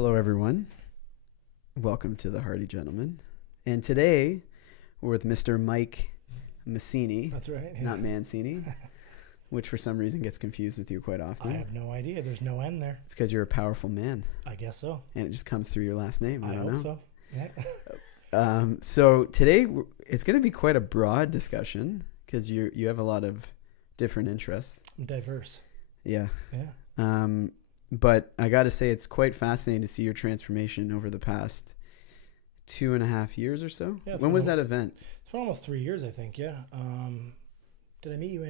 Hello, everyone. Welcome to the Hardy Gentleman. And today, we're with Mr. Mike Masini. That's right. Yeah. Not Mancini, which for some reason gets confused with you quite often. I have no idea. There's no N there. It's because you're a powerful man. I guess so. And it just comes through your last name. I don't know. So. Yeah. So today, it's going to be quite a broad discussion because you have a lot of different interests. I'm diverse. Yeah. Yeah. But I got to say, it's quite fascinating to see your transformation over the past 2.5 years or so. Yeah, when was that event? It's been almost 3 years, I think. Yeah. Did I meet you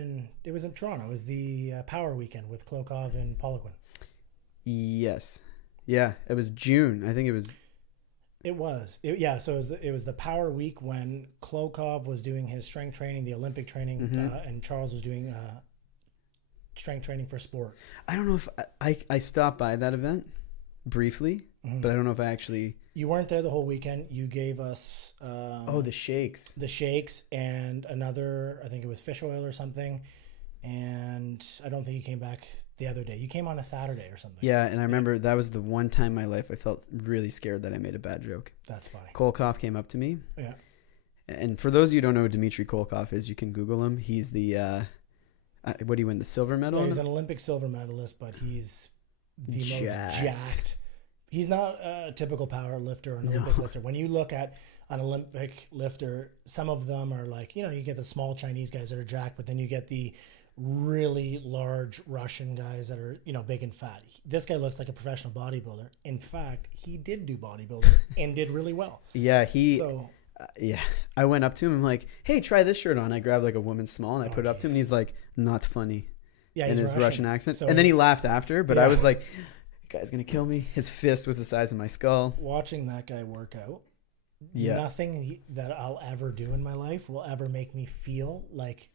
it was in Toronto. It was the Power Weekend with Klokov and Poliquin. Yes. Yeah. It was June. I think it was. So it was the Power Week when Klokov was doing his strength training, the Olympic training, and Charles was doing strength training for sport. I don't know if I stopped by that event briefly, but I don't know if I actually. You weren't there the whole weekend. You gave us the shakes. The shakes and another, I think it was fish oil or something. And I don't think you came back the other day. You came on a Saturday or something. Yeah, and I remember that was the one time in my life I felt really scared that I made a bad joke. That's funny. Klokov came up to me. Yeah. And for those of you who don't know who Dmitry Klokov is, you can Google him. He's the what do you win? The silver medal? Yeah, he's an Olympic silver medalist, but he's the most jacked. He's not a typical power lifter or an Olympic lifter. When you look at an Olympic lifter, some of them are like, you get the small Chinese guys that are jacked, but then you get the really large Russian guys that are, big and fat. This guy looks like a professional bodybuilder. In fact, he did do bodybuilding and did really well. Yeah, I went up to him. I'm like, hey, try this shirt on. I grabbed like a woman's small and I put it up to him. And he's like, not funny. Yeah, in his Russian accent. So, and then he laughed after, but I was like, the guy's going to kill me. His fist was the size of my skull. Watching that guy work out, nothing that I'll ever do in my life will ever make me feel like,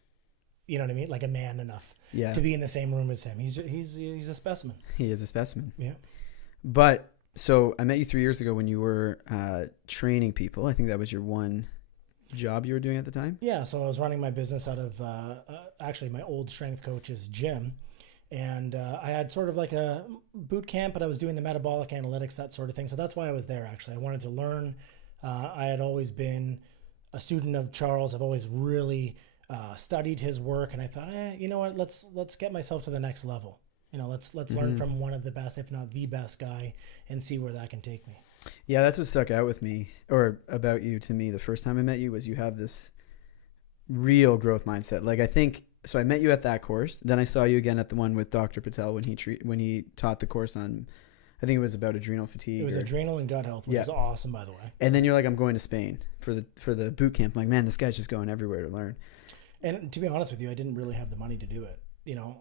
you know what I mean? Like a man enough to be in the same room as him. He's a specimen. He is a specimen. Yeah. But so I met you 3 years ago when you were training people. I think that was your one job you were doing at the time. Yeah. So I was running my business out of actually my old strength coach's gym. And I had sort of like a boot camp, but I was doing the metabolic analytics, that sort of thing. So that's why I was there, actually. I wanted to learn. I had always been a student of Charles. I've always really studied his work. And I thought, you know what, let's get myself to the next level. Let's learn from one of the best, if not the best guy, and see where that can take me. Yeah, that's what stuck out with me, or about you to me the first time I met you, was you have this real growth mindset. Like, I think, so I met you at that course. Then I saw you again at the one with Dr. Patel when he taught the course on, I think it was about adrenal fatigue. It was adrenal and gut health, which is awesome, by the way. And then you're like, I'm going to Spain for the boot camp. I'm like, man, this guy's just going everywhere to learn. And to be honest with you, I didn't really have the money to do it.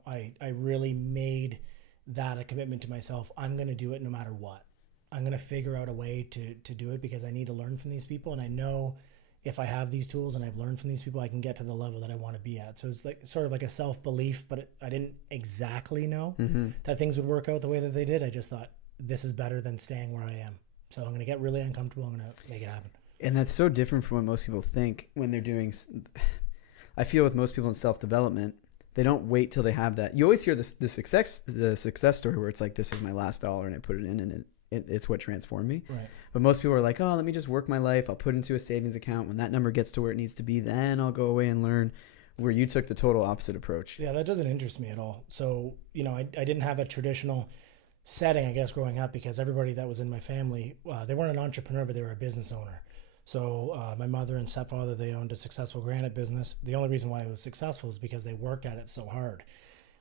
I really made that a commitment to myself. I'm going to do it no matter what. I'm going to figure out a way to do it because I need to learn from these people. And I know if I have these tools and I've learned from these people, I can get to the level that I want to be at. So it's like sort of like a self-belief, but I didn't exactly know that things would work out the way that they did. I just thought this is better than staying where I am. So I'm going to get really uncomfortable. I'm going to make it happen. And that's so different from what most people think when they're doing. I feel with most people in self-development, they don't wait till they have that. You always hear the success story where it's like, this is my last dollar and I put it in and it's what transformed me. Right. But most people are like, oh, let me just work my life. I'll put it into a savings account. When that number gets to where it needs to be, then I'll go away and learn. Where you took the total opposite approach. Yeah, that doesn't interest me at all. So, I didn't have a traditional setting, I guess, growing up because everybody that was in my family, they weren't an entrepreneur, but they were a business owner. So my mother and stepfather, they owned a successful granite business. The only reason why it was successful is because they worked at it so hard.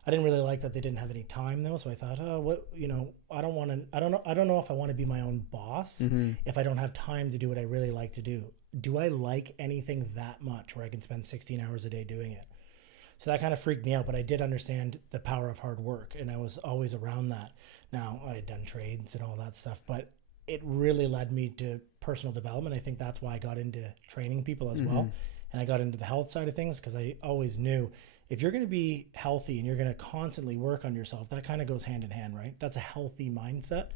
I didn't really like that they didn't have any time though. So I thought, I don't know if I want to be my own boss if I don't have time to do what I really like to do. Do I like anything that much where I can spend 16 hours a day doing it? So that kind of freaked me out, but I did understand the power of hard work and I was always around that. Now I had done trades and all that stuff, but it really led me to personal development. I think that's why I got into training people as well. And I got into the health side of things because I always knew if you're going to be healthy and you're going to constantly work on yourself, that kind of goes hand in hand, right? That's a healthy mindset.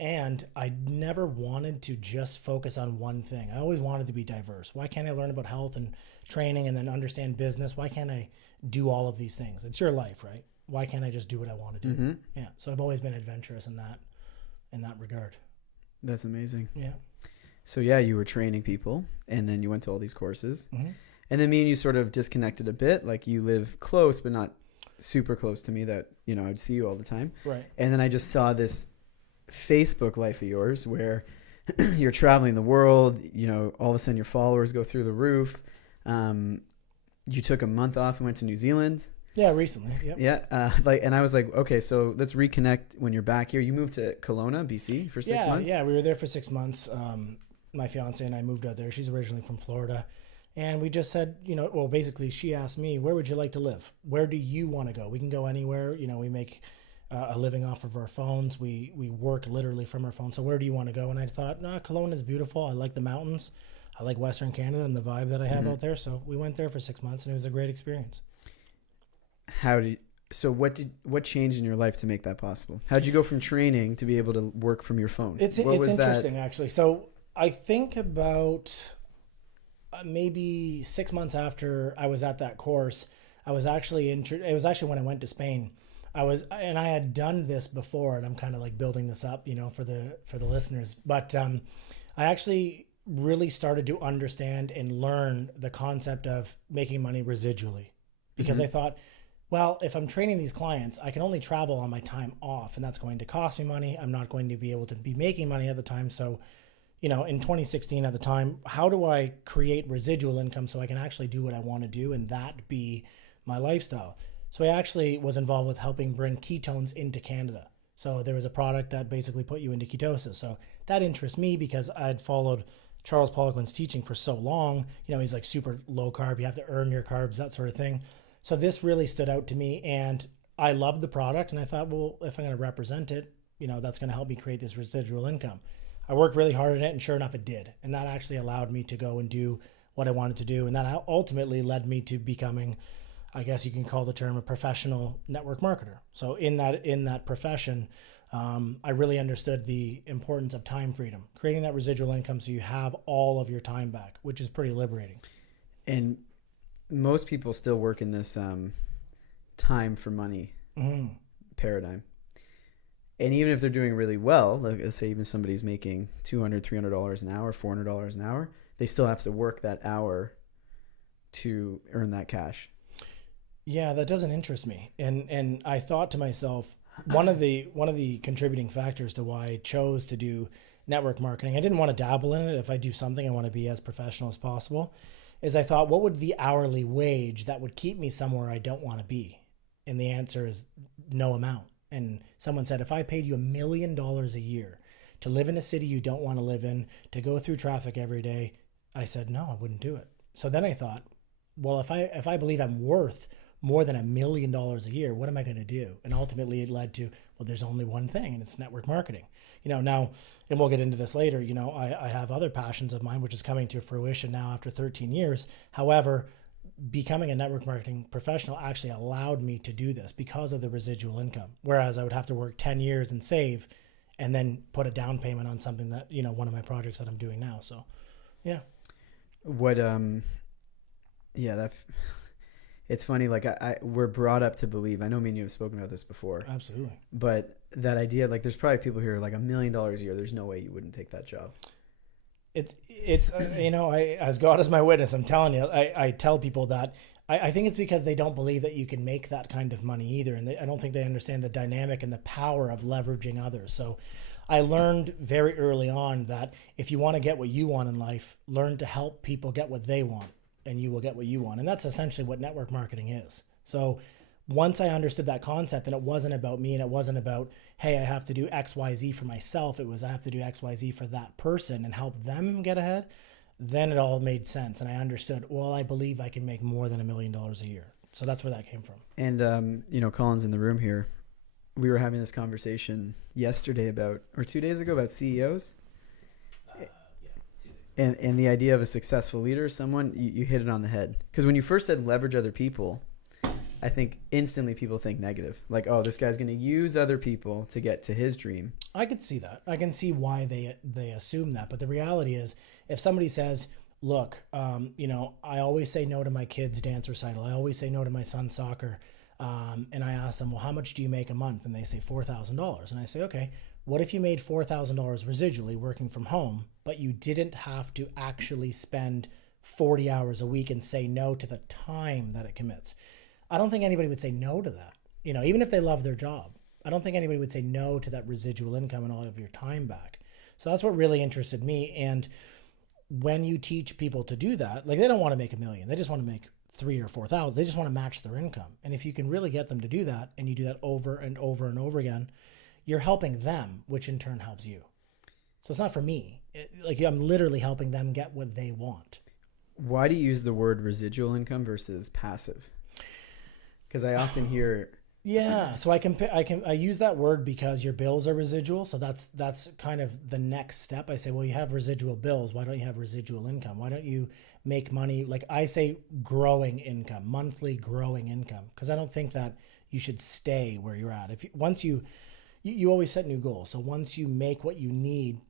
And I never wanted to just focus on one thing. I always wanted to be diverse. Why can't I learn about health and training and then understand business? Why can't I do all of these things? It's your life, right? Why can't I just do what I want to do? Yeah. So I've always been adventurous in that in that regard. That's amazing. Yeah. So yeah, you were training people, and then you went to all these courses, Mm-hmm. and then me and you sort of disconnected a bit. Like you live close, but not super close to me that, I'd see you all the time. Right. And then I just saw this Facebook life of yours where you're traveling the world, all of a sudden your followers go through the roof. You took a month off and went to New Zealand. Yeah, recently. Yep. Yeah. And I was like, okay, so let's reconnect when you're back here. You moved to Kelowna, BC for 6 months? Yeah, we were there for 6 months. My fiance and I moved out there. She's originally from Florida. And we just said, basically she asked me, where would you like to live? Where do you want to go? We can go anywhere. We make a living off of our phones. We work literally from our phones. So where do you want to go? And I thought, Kelowna is beautiful. I like the mountains. I like Western Canada and the vibe that I have out there. So we went there for 6 months, and it was a great experience. What changed in your life to make that possible? How'd you go from training to be able to work from your phone? It's interesting, actually. So I think about maybe 6 months after I was at that course, I was actually it was actually when I went to Spain. I had done this before, and I'm kind of like building this up, for the listeners. But I actually really started to understand and learn the concept of making money residually, because I thought, well, if I'm training these clients, I can only travel on my time off, and that's going to cost me money. I'm not going to be able to be making money at the time. So, in 2016 at the time, how do I create residual income so I can actually do what I want to do and that be my lifestyle? So I actually was involved with helping bring ketones into Canada. So there was a product that basically put you into ketosis. So that interests me because I'd followed Charles Poliquin's teaching for so long. He's like super low carb. You have to earn your carbs, that sort of thing. So this really stood out to me, and I loved the product. And I thought, well, if I'm going to represent it, that's going to help me create this residual income. I worked really hard on it, and sure enough, it did. And that actually allowed me to go and do what I wanted to do. And that ultimately led me to becoming, I guess you can call the term, a professional network marketer. So in that profession, I really understood the importance of time freedom, creating that residual income so you have all of your time back, which is pretty liberating. And most people still work in this time for money paradigm. And even if they're doing really well, like let's say even somebody's making $200, $300 an hour, $400 an hour, they still have to work that hour to earn that cash. Yeah, that doesn't interest me. And I thought to myself, one of the contributing factors to why I chose to do network marketing, I didn't want to dabble in it. If I do something, I want to be as professional as possible, is I thought, what would the hourly wage that would keep me somewhere I don't want to be? And the answer is no amount. And someone said, if I paid you $1 million a year to live in a city you don't want to live in, to go through traffic every day, I said, no, I wouldn't do it. So then I thought, well, if I believe I'm worth more than $1 million a year, what am I going to do? And ultimately it led to, well, there's only one thing, and it's network marketing. Now, and we'll get into this later, I have other passions of mine, which is coming to fruition now after 13 years. However, becoming a network marketing professional actually allowed me to do this because of the residual income. Whereas I would have to work 10 years and save and then put a down payment on something that, one of my projects that I'm doing now. So, yeah. It's funny, like we're brought up to believe, I know me and you have spoken about this before. Absolutely. But that idea, like there's probably people here like $1 million a year, there's no way you wouldn't take that job. It's as God is my witness, I'm telling you, I tell people that I think it's because they don't believe that you can make that kind of money either. And I don't think they understand the dynamic and the power of leveraging others. So I learned very early on that if you want to get what you want in life, learn to help people get what they want, and you will get what you want. And that's essentially what network marketing is. So once I understood that concept, and it wasn't about me, and it wasn't about, hey, I have to do X, Y, Z for myself. It was, I have to do X, Y, Z for that person and help them get ahead. Then it all made sense. And I understood, well, I believe I can make more than $1 million a year. So that's where that came from. And, Colin's in the room here. We were having this conversation yesterday or 2 days ago about CEOs. And the idea of a successful leader, someone, you hit it on the head. Because when you first said leverage other people, I think instantly people think negative. Like, oh, this guy's going to use other people to get to his dream. I could see that. I can see why they assume that. But the reality is, if somebody says, look, I always say no to my kid's dance recital. I always say no to my son's soccer. And I ask them, well, how much do you make a month? And they say $4,000. And I say, okay, What if you made $4,000 residually working from home, but you didn't have to actually spend 40 hours a week and say no to the time that it commits? I don't think anybody would say no to that. You know, even if they love their job, I don't think anybody would say no to that residual income and all of your time back. So that's what really interested me. And when you teach people to do that, like, they don't want to make $1 million. They just want to make 3,000 or 4,000. They just want to match their income. And if you can really get them to do that, and you do that over and over and over again, you're helping them, which in turn helps you. So it's not for me. I'm literally helping them get what they want. Why do you use the word residual income versus passive? Because I often hear... Yeah, so I use that word because your bills are residual. So that's kind of the next step. I say, well, you have residual bills. Why don't you have residual income? Why don't you make money? Like, I say growing income, monthly growing income, because I don't think that you should stay where you're at. Once you always set new goals. So once you make what you need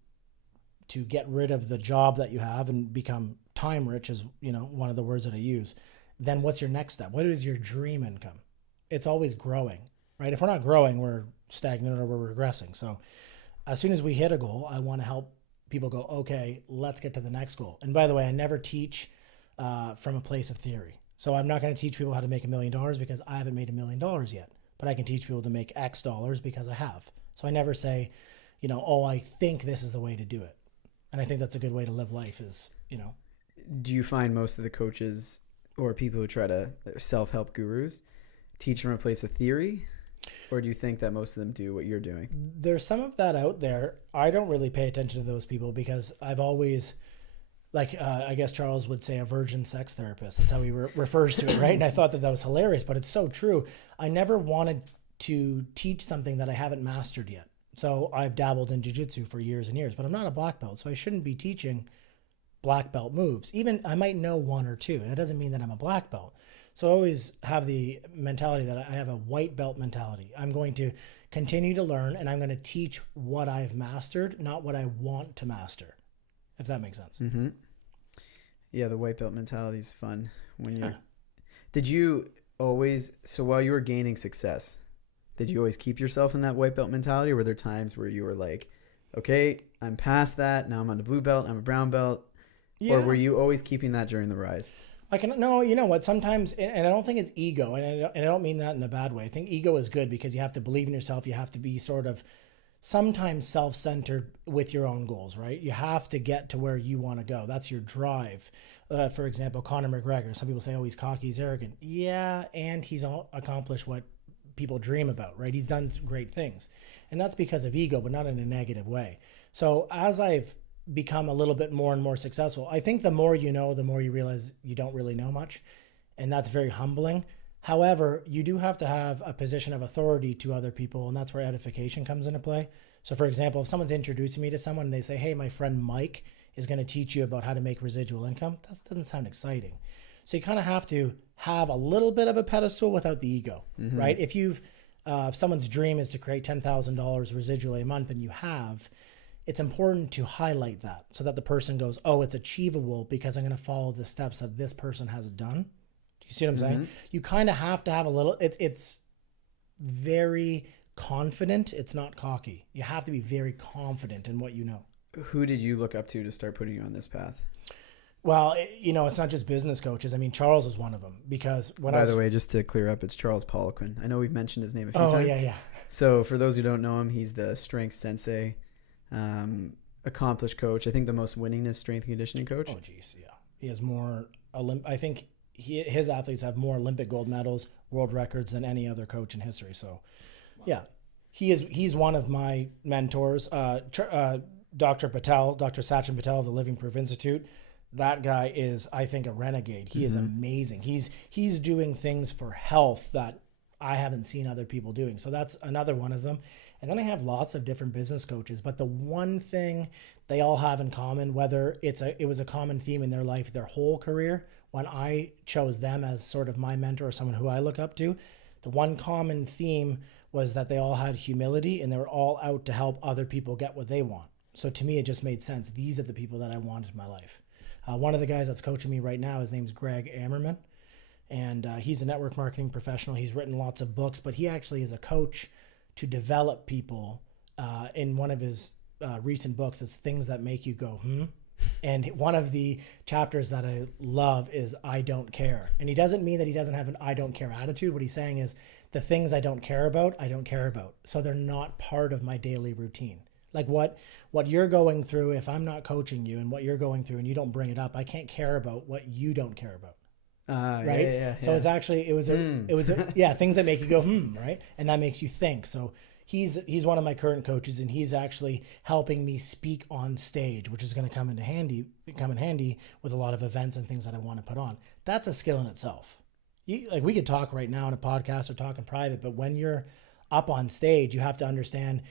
to get rid of the job that you have and become time rich, is, you know, one of the words that I use, then what's your next step? What is your dream income? It's always growing, right? If we're not growing, we're stagnant or we're regressing. So as soon as we hit a goal, I want to help people go, okay, let's get to the next goal. And by the way, I never teach from a place of theory. So I'm not going to teach people how to make $1 million because I haven't made $1 million yet, but I can teach people to make X dollars because I have. So I never say, you know, oh, I think this is the way to do it. And I think that's a good way to live life is, you know. Do you find most of the coaches or people who try to self-help gurus teach from a place of theory, or do you think that most of them do what you're doing? There's some of that out there. I don't really pay attention to those people because I've always, I guess Charles would say, a virgin sex therapist. That's how he refers to it, right? And I thought that was hilarious, but it's so true. I never wanted to teach something that I haven't mastered yet. So I've dabbled in jiu-jitsu for years and years, but I'm not a black belt, so I shouldn't be teaching black belt moves. Even I might know one or two. That doesn't mean that I'm a black belt. So I always have the mentality that I have a white belt mentality. I'm going to continue to learn, and I'm going to teach what I've mastered, not what I want to master, if that makes sense. Mm-hmm. Yeah, the white belt mentality is fun. Did you always, so while you were gaining success, did you always keep yourself in that white belt mentality, or were there times where you were like, okay, I'm past that, now I'm on the blue belt, I'm a brown belt? Yeah. Or were you always keeping that during the rise? No, you know what? Sometimes, and I don't think it's ego, and I don't mean that in a bad way. I think ego is good because you have to believe in yourself. You have to be sort of sometimes self-centered with your own goals, right? You have to get to where you want to go. That's your drive. For example, Conor McGregor. Some people say, oh, he's cocky, he's arrogant. Yeah, and he's accomplished what people dream about, right? He's done great things. And that's because of ego, but not in a negative way. So as I've become a little bit more and more successful, I think the more you know, the more you realize you don't really know much. And that's very humbling. However, you do have to have a position of authority to other people, and that's where edification comes into play. So for example, if someone's introducing me to someone and they say, hey, my friend Mike is going to teach you about how to make residual income, that doesn't sound exciting. So you kind of have to have a little bit of a pedestal without the ego, right? If someone's dream is to create $10,000 residually a month, and you have, it's important to highlight that so that the person goes, oh, it's achievable because I'm going to follow the steps that this person has done. Do you see what I'm saying? You kind of have to have a little, it's very confident. It's not cocky. You have to be very confident in what you know. Who did you look up to start putting you on this path? Well, it's not just business coaches. I mean, Charles was one of them because By the way, just to clear up, it's Charles Poliquin. I know we've mentioned his name a few times. Oh, yeah. So for those who don't know him, he's the strength sensei, accomplished coach. I think the most winningest strength and conditioning coach. Oh, geez, yeah. He has more, I think his athletes have more Olympic gold medals, world records than any other coach in history. So, yeah, he's one of my mentors. Dr. Patel, Dr. Sachin Patel of the Living Proof Institute. That guy is, I think, a renegade. He is amazing. He's doing things for health that I haven't seen other people doing. So that's another one of them. And then I have lots of different business coaches. But the one thing they all have in common, whether it was a common theme in their life, their whole career, when I chose them as sort of my mentor or someone who I look up to, the one common theme was that they all had humility and they were all out to help other people get what they want. So to me, it just made sense. These are the people that I wanted in my life. One of the guys that's coaching me right now, his name's Greg Ammerman, and he's a network marketing professional. He's written lots of books, but he actually is a coach to develop people in one of his recent books. It's Things That Make You Go, And one of the chapters that I love is I don't care. And he doesn't mean that he doesn't have an I don't care attitude. What he's saying is the things I don't care about, I don't care about. So they're not part of my daily routine. Like what you're going through, if I'm not coaching you and what you're going through and you don't bring it up, I can't care about what you don't care about. Right. Yeah. So it's actually, it was things that make you go, right. And that makes you think. So he's one of my current coaches, and he's actually helping me speak on stage, which is going to come in handy with a lot of events and things that I want to put on. That's a skill in itself. We could talk right now in a podcast or talk in private, but when you're up on stage, you have to understand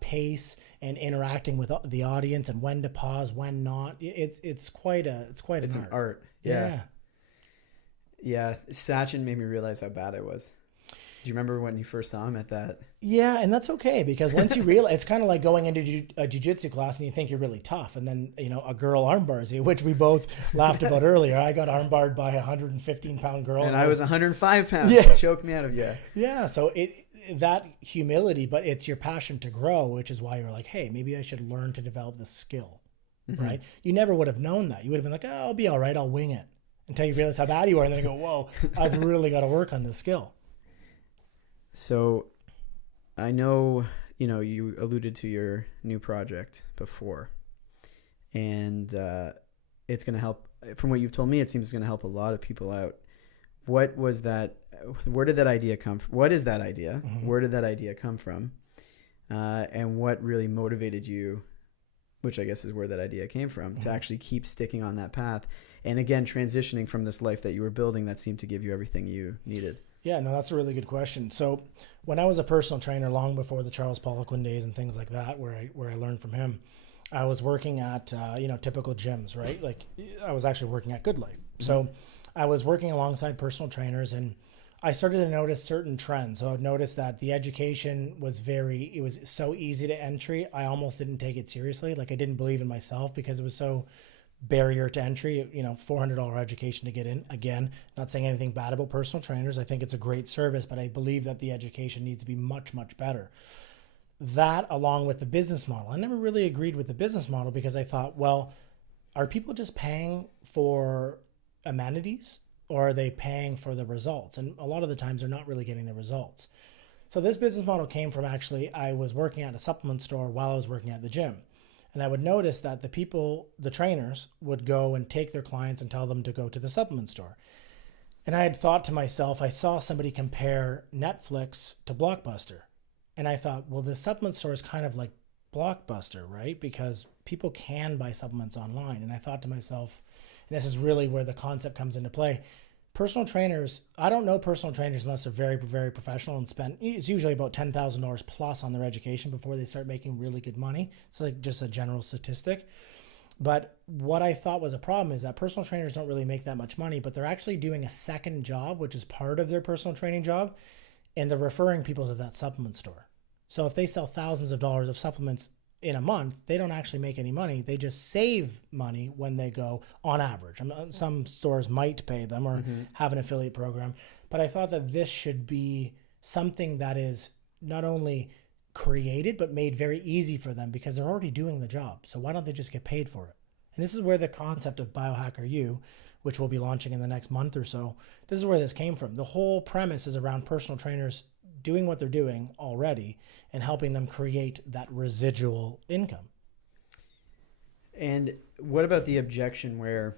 pace and interacting with the audience and when to pause, when not. It's quite an art. Yeah. Sachin made me realize how bad I was. Do you remember when you first saw him at that? Yeah, and that's okay, because once you realize, it's kind of like going into a jiu-jitsu class and you think you're really tough, and then a girl armbars you, which we both laughed about earlier. I got armbarred by a 115-pound girl, and I was 105 pounds. Yeah. She choked me out of Yeah. So that humility, but it's your passion to grow, which is why you're like, hey, maybe I should learn to develop this skill, right? You never would have known that. You would have been like, oh, I'll be all right, I'll wing it, until you realize how bad you are, and then you go, whoa, I've really got to work on this skill. So I know, you alluded to your new project before, and it's going to help. From what you've told me, it seems it's going to help a lot of people out. What was that? Where did that idea come from? What is that idea? Where did that idea come from? And what really motivated you, which I guess is where that idea came from, to actually keep sticking on that path? And again, transitioning from this life that you were building that seemed to give you everything you needed. Yeah, no, that's a really good question. So when I was a personal trainer, long before the Charles Poliquin days and things like that, where I learned from him, I was working at, typical gyms, right? Like I was actually working at Good Life. So I was working alongside personal trainers, and I started to notice certain trends. So I noticed that the education it was so easy to entry. I almost didn't take it seriously. Like I didn't believe in myself because it was so barrier to entry, $400 education to get in. Again, not saying anything bad about personal trainers. I think it's a great service, but I believe that the education needs to be much, much better. That along with the business model. I never really agreed with the business model because I thought, well, are people just paying for amenities, or are they paying for the results? And a lot of the times they're not really getting the results. So this business model came from I was working at a supplement store while I was working at the gym. And I would notice that the trainers would go and take their clients and tell them to go to the supplement store. And I had thought to myself, I saw somebody compare Netflix to Blockbuster. And I thought, well, the supplement store is kind of like Blockbuster, right? Because people can buy supplements online. And I thought to myself, and this is really where the concept comes into play, personal trainers, I don't know personal trainers unless they're very, very professional and it's usually about $10,000 plus on their education before they start making really good money. It's like just a general statistic. But what I thought was a problem is that personal trainers don't really make that much money, but they're actually doing a second job, which is part of their personal training job, and they're referring people to that supplement store. So if they sell thousands of dollars of supplements in a month, they don't actually make any money. They just save money when they go, on average. Some stores might pay them or have an affiliate program, but I thought that this should be something that is not only created, but made very easy for them because they're already doing the job. So why don't they just get paid for it? And this is where the concept of Biohacker U, which we'll be launching in the next month or so, this is where this came from. The whole premise is around personal trainers doing what they're doing already and helping them create that residual income. And what about the objection where,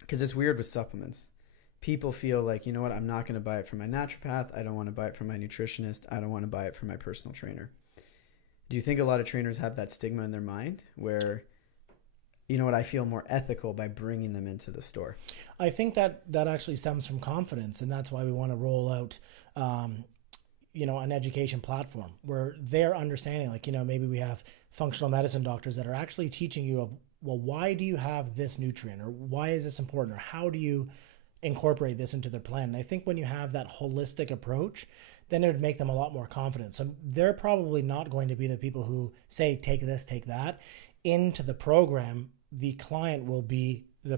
because it's weird with supplements, people feel like, you know what, I'm not going to buy it from my naturopath. I don't want to buy it from my nutritionist. I don't want to buy it from my personal trainer. Do you think a lot of trainers have that stigma in their mind where, you know what, I feel more ethical by bringing them into the store? I think that actually stems from confidence, and that's why we want to roll out an education platform where they're understanding, maybe we have functional medicine doctors that are actually teaching you why do you have this nutrient, or why is this important, or how do you incorporate this into their plan? And I think when you have that holistic approach, then it would make them a lot more confident. So they're probably not going to be the people who say, take this, take that. Into the program, the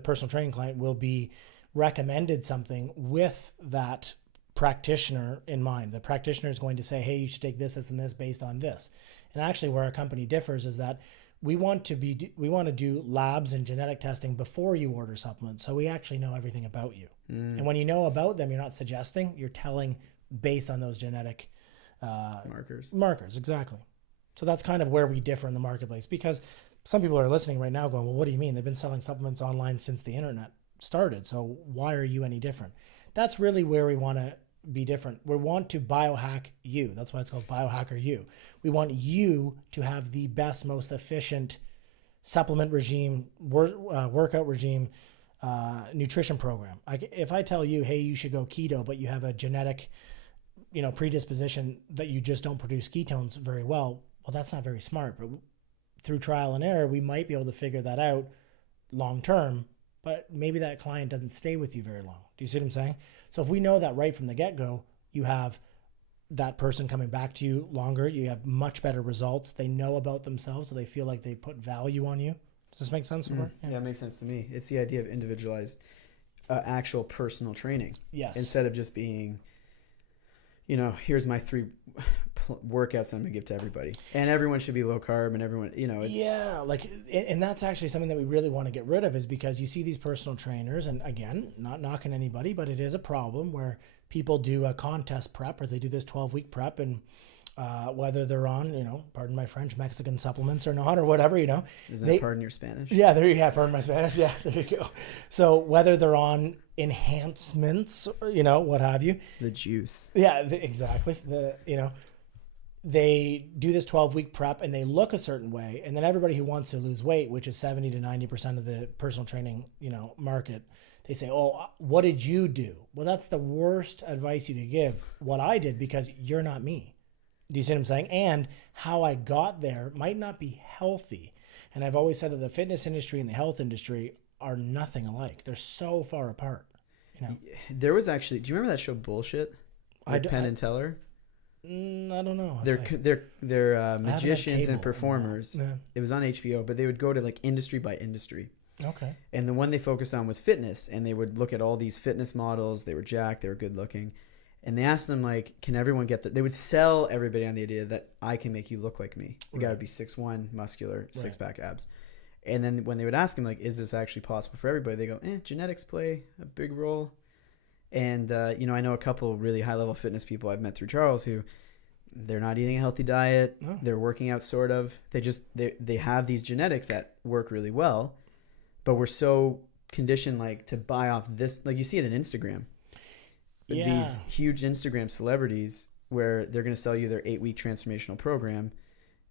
personal training client will be recommended something with that practitioner in mind. The practitioner is going to say, hey, you should take this, this, and this based on this. And actually where our company differs is that we want to do labs and genetic testing before you order supplements. So we actually know everything about you. And when you know about them, you're not suggesting, you're telling based on those genetic markers. Exactly. So that's kind of where we differ in the marketplace, because some people are listening right now going, well, what do you mean? They've been selling supplements online since the internet started. So why are you any different? That's really where we want to be different. We want to biohack you. That's why it's called Biohacker You. We want you to have the best, most efficient supplement regime, workout regime, nutrition program. If I tell you, hey, you should go keto, but you have a genetic, predisposition that you just don't produce ketones very well, that's not very smart. But through trial and error, we might be able to figure that out long term, but maybe that client doesn't stay with you very long. Do you see what I'm saying? So if we know that right from the get-go, you have that person coming back to you longer, you have much better results. They know about themselves, so they feel like they put value on you. Does this make sense? Yeah, it makes sense to me. It's the idea of individualized, actual personal training. Yes. Instead of just being, here's my 3 workouts I'm going to give to everybody. And everyone should be low carb, and everyone, and that's actually something that we really want to get rid of, is because you see these personal trainers, and again, not knocking anybody, but it is a problem where people do a contest prep, or they do this 12-week prep, and whether they're on, pardon my French, Mexican supplements or not, or whatever, Isn't that pardon your Spanish? Yeah, pardon my Spanish. Yeah, there you go. So whether they're on enhancements, or, what have you. The juice. Yeah, exactly. They do this 12-week prep and they look a certain way. And then everybody who wants to lose weight, which is 70 to 90% of the personal training, market, they say, oh, what did you do? Well, that's the worst advice you could give. What I did, because you're not me. Do you see what I'm saying? And how I got there might not be healthy. And I've always said that the fitness industry and the health industry are nothing alike. They're so far apart. There was actually, do you remember that show Bullshit with Penn and Teller? I don't know. They're magicians and performers. Yeah. It was on HBO, but they would go to like industry by industry. Okay. And the one they focused on was fitness, and they would look at all these fitness models. They were jacked, they were good looking, and they asked them like, "Can everyone get that?" They would sell everybody on the idea that I can make you look like me. The guy would be 6'1", muscular, 6-pack abs. And then when they would ask him like, "Is this actually possible for everybody?" They go, "Genetics play a big role." And I know a couple really high level fitness people I've met through Charles who they're not eating a healthy diet. No. They're working out sort of. They have these genetics that work really well, but we're so conditioned like to buy off this. Like you see it in Instagram. Yeah. These huge Instagram celebrities where they're going to sell you their 8-week transformational program.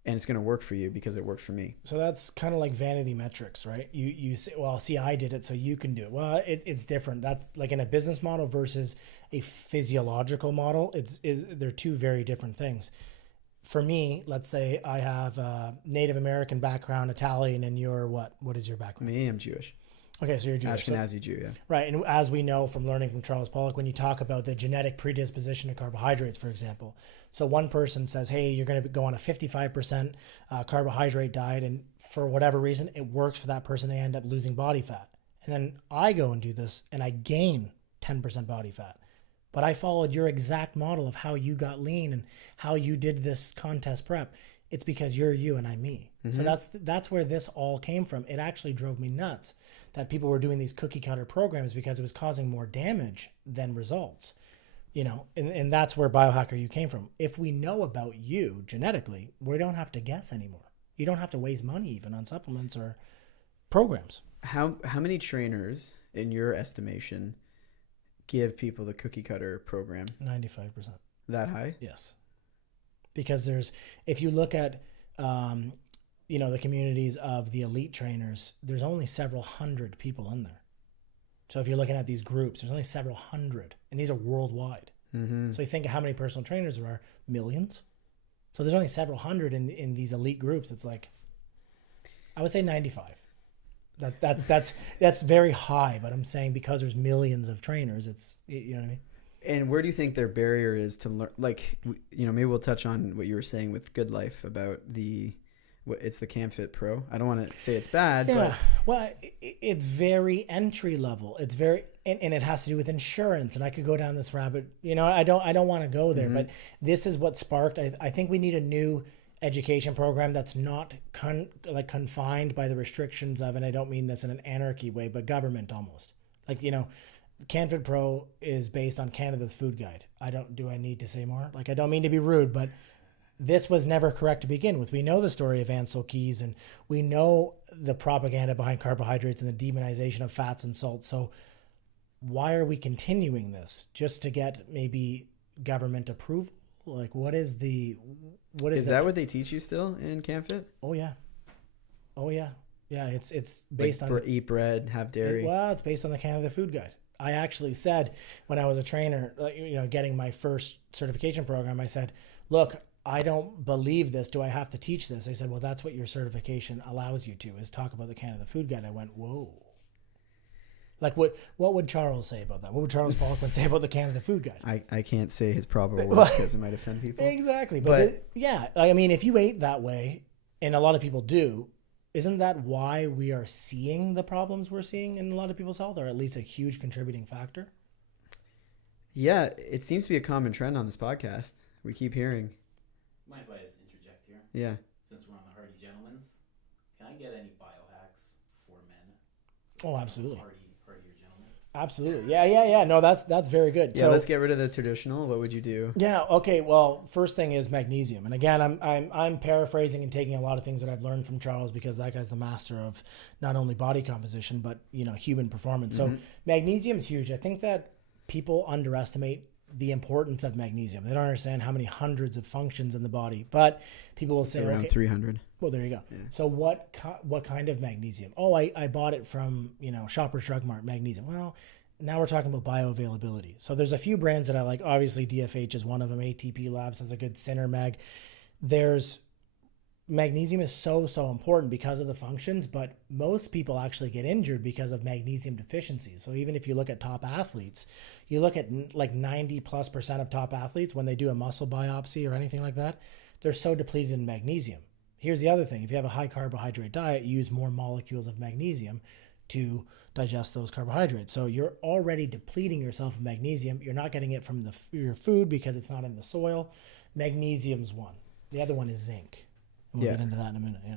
And it's going to work for you because it worked for me. So that's kind of like vanity metrics, right? You say, well, see, I did it, so you can do it. Well, it's different. That's like in a business model versus a physiological model. They're two very different things. For me, let's say I have a Native American background, Italian, and you're what? What is your background? Me, I'm Jewish. Okay, so you're Jewish. Ashkenazi Jew, yeah. Right, and as we know from learning from Charles Poliquin, when you talk about the genetic predisposition to carbohydrates, for example. So one person says, hey, you're going to go on a 55% carbohydrate diet, and for whatever reason, it works for that person. They end up losing body fat. And then I go and do this, and I gain 10% body fat. But I followed your exact model of how you got lean and how you did this contest prep. It's because you're you and I'm me. Mm-hmm. So that's where this all came from. It actually drove me nuts that people were doing these cookie cutter programs because it was causing more damage than results. And that's where Biohacker You came from. If we know about you genetically, we don't have to guess anymore. You don't have to waste money even on supplements or programs. How many trainers, in your estimation, give people the cookie cutter program? 95%. That high? Yes. Because if you look at, the communities of the elite trainers, there's only several hundred people in there. So if you're looking at these groups, there's only several hundred, and these are worldwide. Mm-hmm. So you think of how many personal trainers there are, millions. So there's only several hundred in these elite groups. It's like, I would say 95. That's very high, but I'm saying because there's millions of trainers, it's, you know what I mean? And where do you think their barrier is to learn? Like, maybe we'll touch on what you were saying with Good Life about it's the CamFit Pro. I don't want to say it's bad. Yeah. Well, it's very entry level. It's very, and it has to do with insurance. And I could go down this rabbit. I don't want to go there. Mm-hmm. But this is what sparked. I think we need a new education program that's not confined by the restrictions of, and I don't mean this in an anarchy way, but government almost. Like, CanFit Pro is based on Canada's Food Guide. Do I need to say more? Like, I don't mean to be rude, but this was never correct to begin with. We know the story of Ansel Keys, and we know the propaganda behind carbohydrates and the demonization of fats and salt. So why are we continuing this? Just to get maybe government approval? Like, is that what they teach you still in CanFit? Oh yeah. Yeah, it's based on eat bread, have dairy. It's based on the Canada Food Guide. I actually said when I was a trainer, getting my first certification program, I said, look, I don't believe this. Do I have to teach this? I said, well, that's what your certification allows you to, is talk about the Canada Food Guide. I went, whoa. Like, what would Charles say about that? What would Charles Poliquin say about the Canada Food Guide? I can't say his proper words because it might offend people. Exactly. But I mean, if you ate that way, and a lot of people do, isn't that why we are seeing the problems we're seeing in a lot of people's health, or at least a huge contributing factor? Yeah, it seems to be a common trend on this podcast. We keep hearing. Mind if I just interject here? Yeah. Since we're on the Hardy Gentlemen's, can I get any biohacks for men? Oh, absolutely. Hardier gentlemen. Absolutely. Yeah. No, that's very good. Yeah, so let's get rid of the traditional. What would you do? Yeah. Okay. Well, first thing is magnesium, and again, I'm paraphrasing and taking a lot of things that I've learned from Charles, because that guy's the master of not only body composition but human performance. So magnesium is huge. I think that people underestimate the importance of magnesium. They don't understand how many hundreds of functions in the body, but people will say around 300. Well, there you go. Yeah. So what kind of magnesium? Oh, I bought it from, Shoppers Drug Mart magnesium. Well, now we're talking about bioavailability. So there's a few brands that I like. Obviously, DFH is one of them. ATP Labs has a good Sinner Mag. Magnesium is so important because of the functions, but most people actually get injured because of magnesium deficiency. So even if you look at top athletes, you look at like 90+% of top athletes, when they do a muscle biopsy or anything like that, they're so depleted in magnesium. Here's the other thing. If you have a high carbohydrate diet, you use more molecules of magnesium to digest those carbohydrates. So you're already depleting yourself of magnesium. You're not getting it from your food because it's not in the soil. Magnesium's one. The other one is zinc. And we'll get into that in a minute, yeah.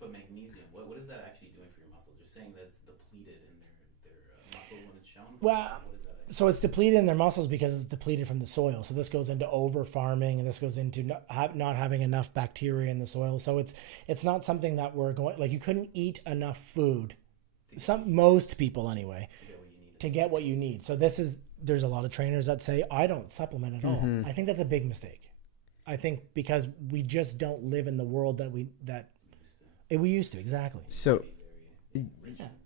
But magnesium, what is that actually doing for your muscles? You're saying that it's depleted in their muscle when it's shown? Well, so it's depleted in their muscles because it's depleted from the soil. So this goes into over farming, and this goes into not having enough bacteria in the soil. So it's not something that we're going, like, you couldn't eat enough food, most people anyway, to get what you need. So there's a lot of trainers that say, I don't supplement at all. I think that's a big mistake. I think because we just don't live in the world that we used to, exactly. So,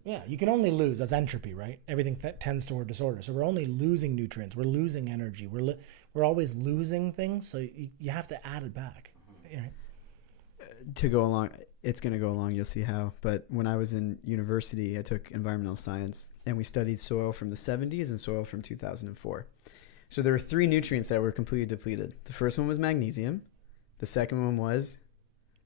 yeah, you can only lose. That's entropy, right? Everything tends toward disorder. So we're only losing nutrients. We're losing energy. We're always losing things. So you have to add it back. Right? To go along, it's going to go along. You'll see how. But when I was in university, I took environmental science, and we studied soil from the 70s and soil from 2004. So there were 3 nutrients that were completely depleted. The first one was magnesium. The second one was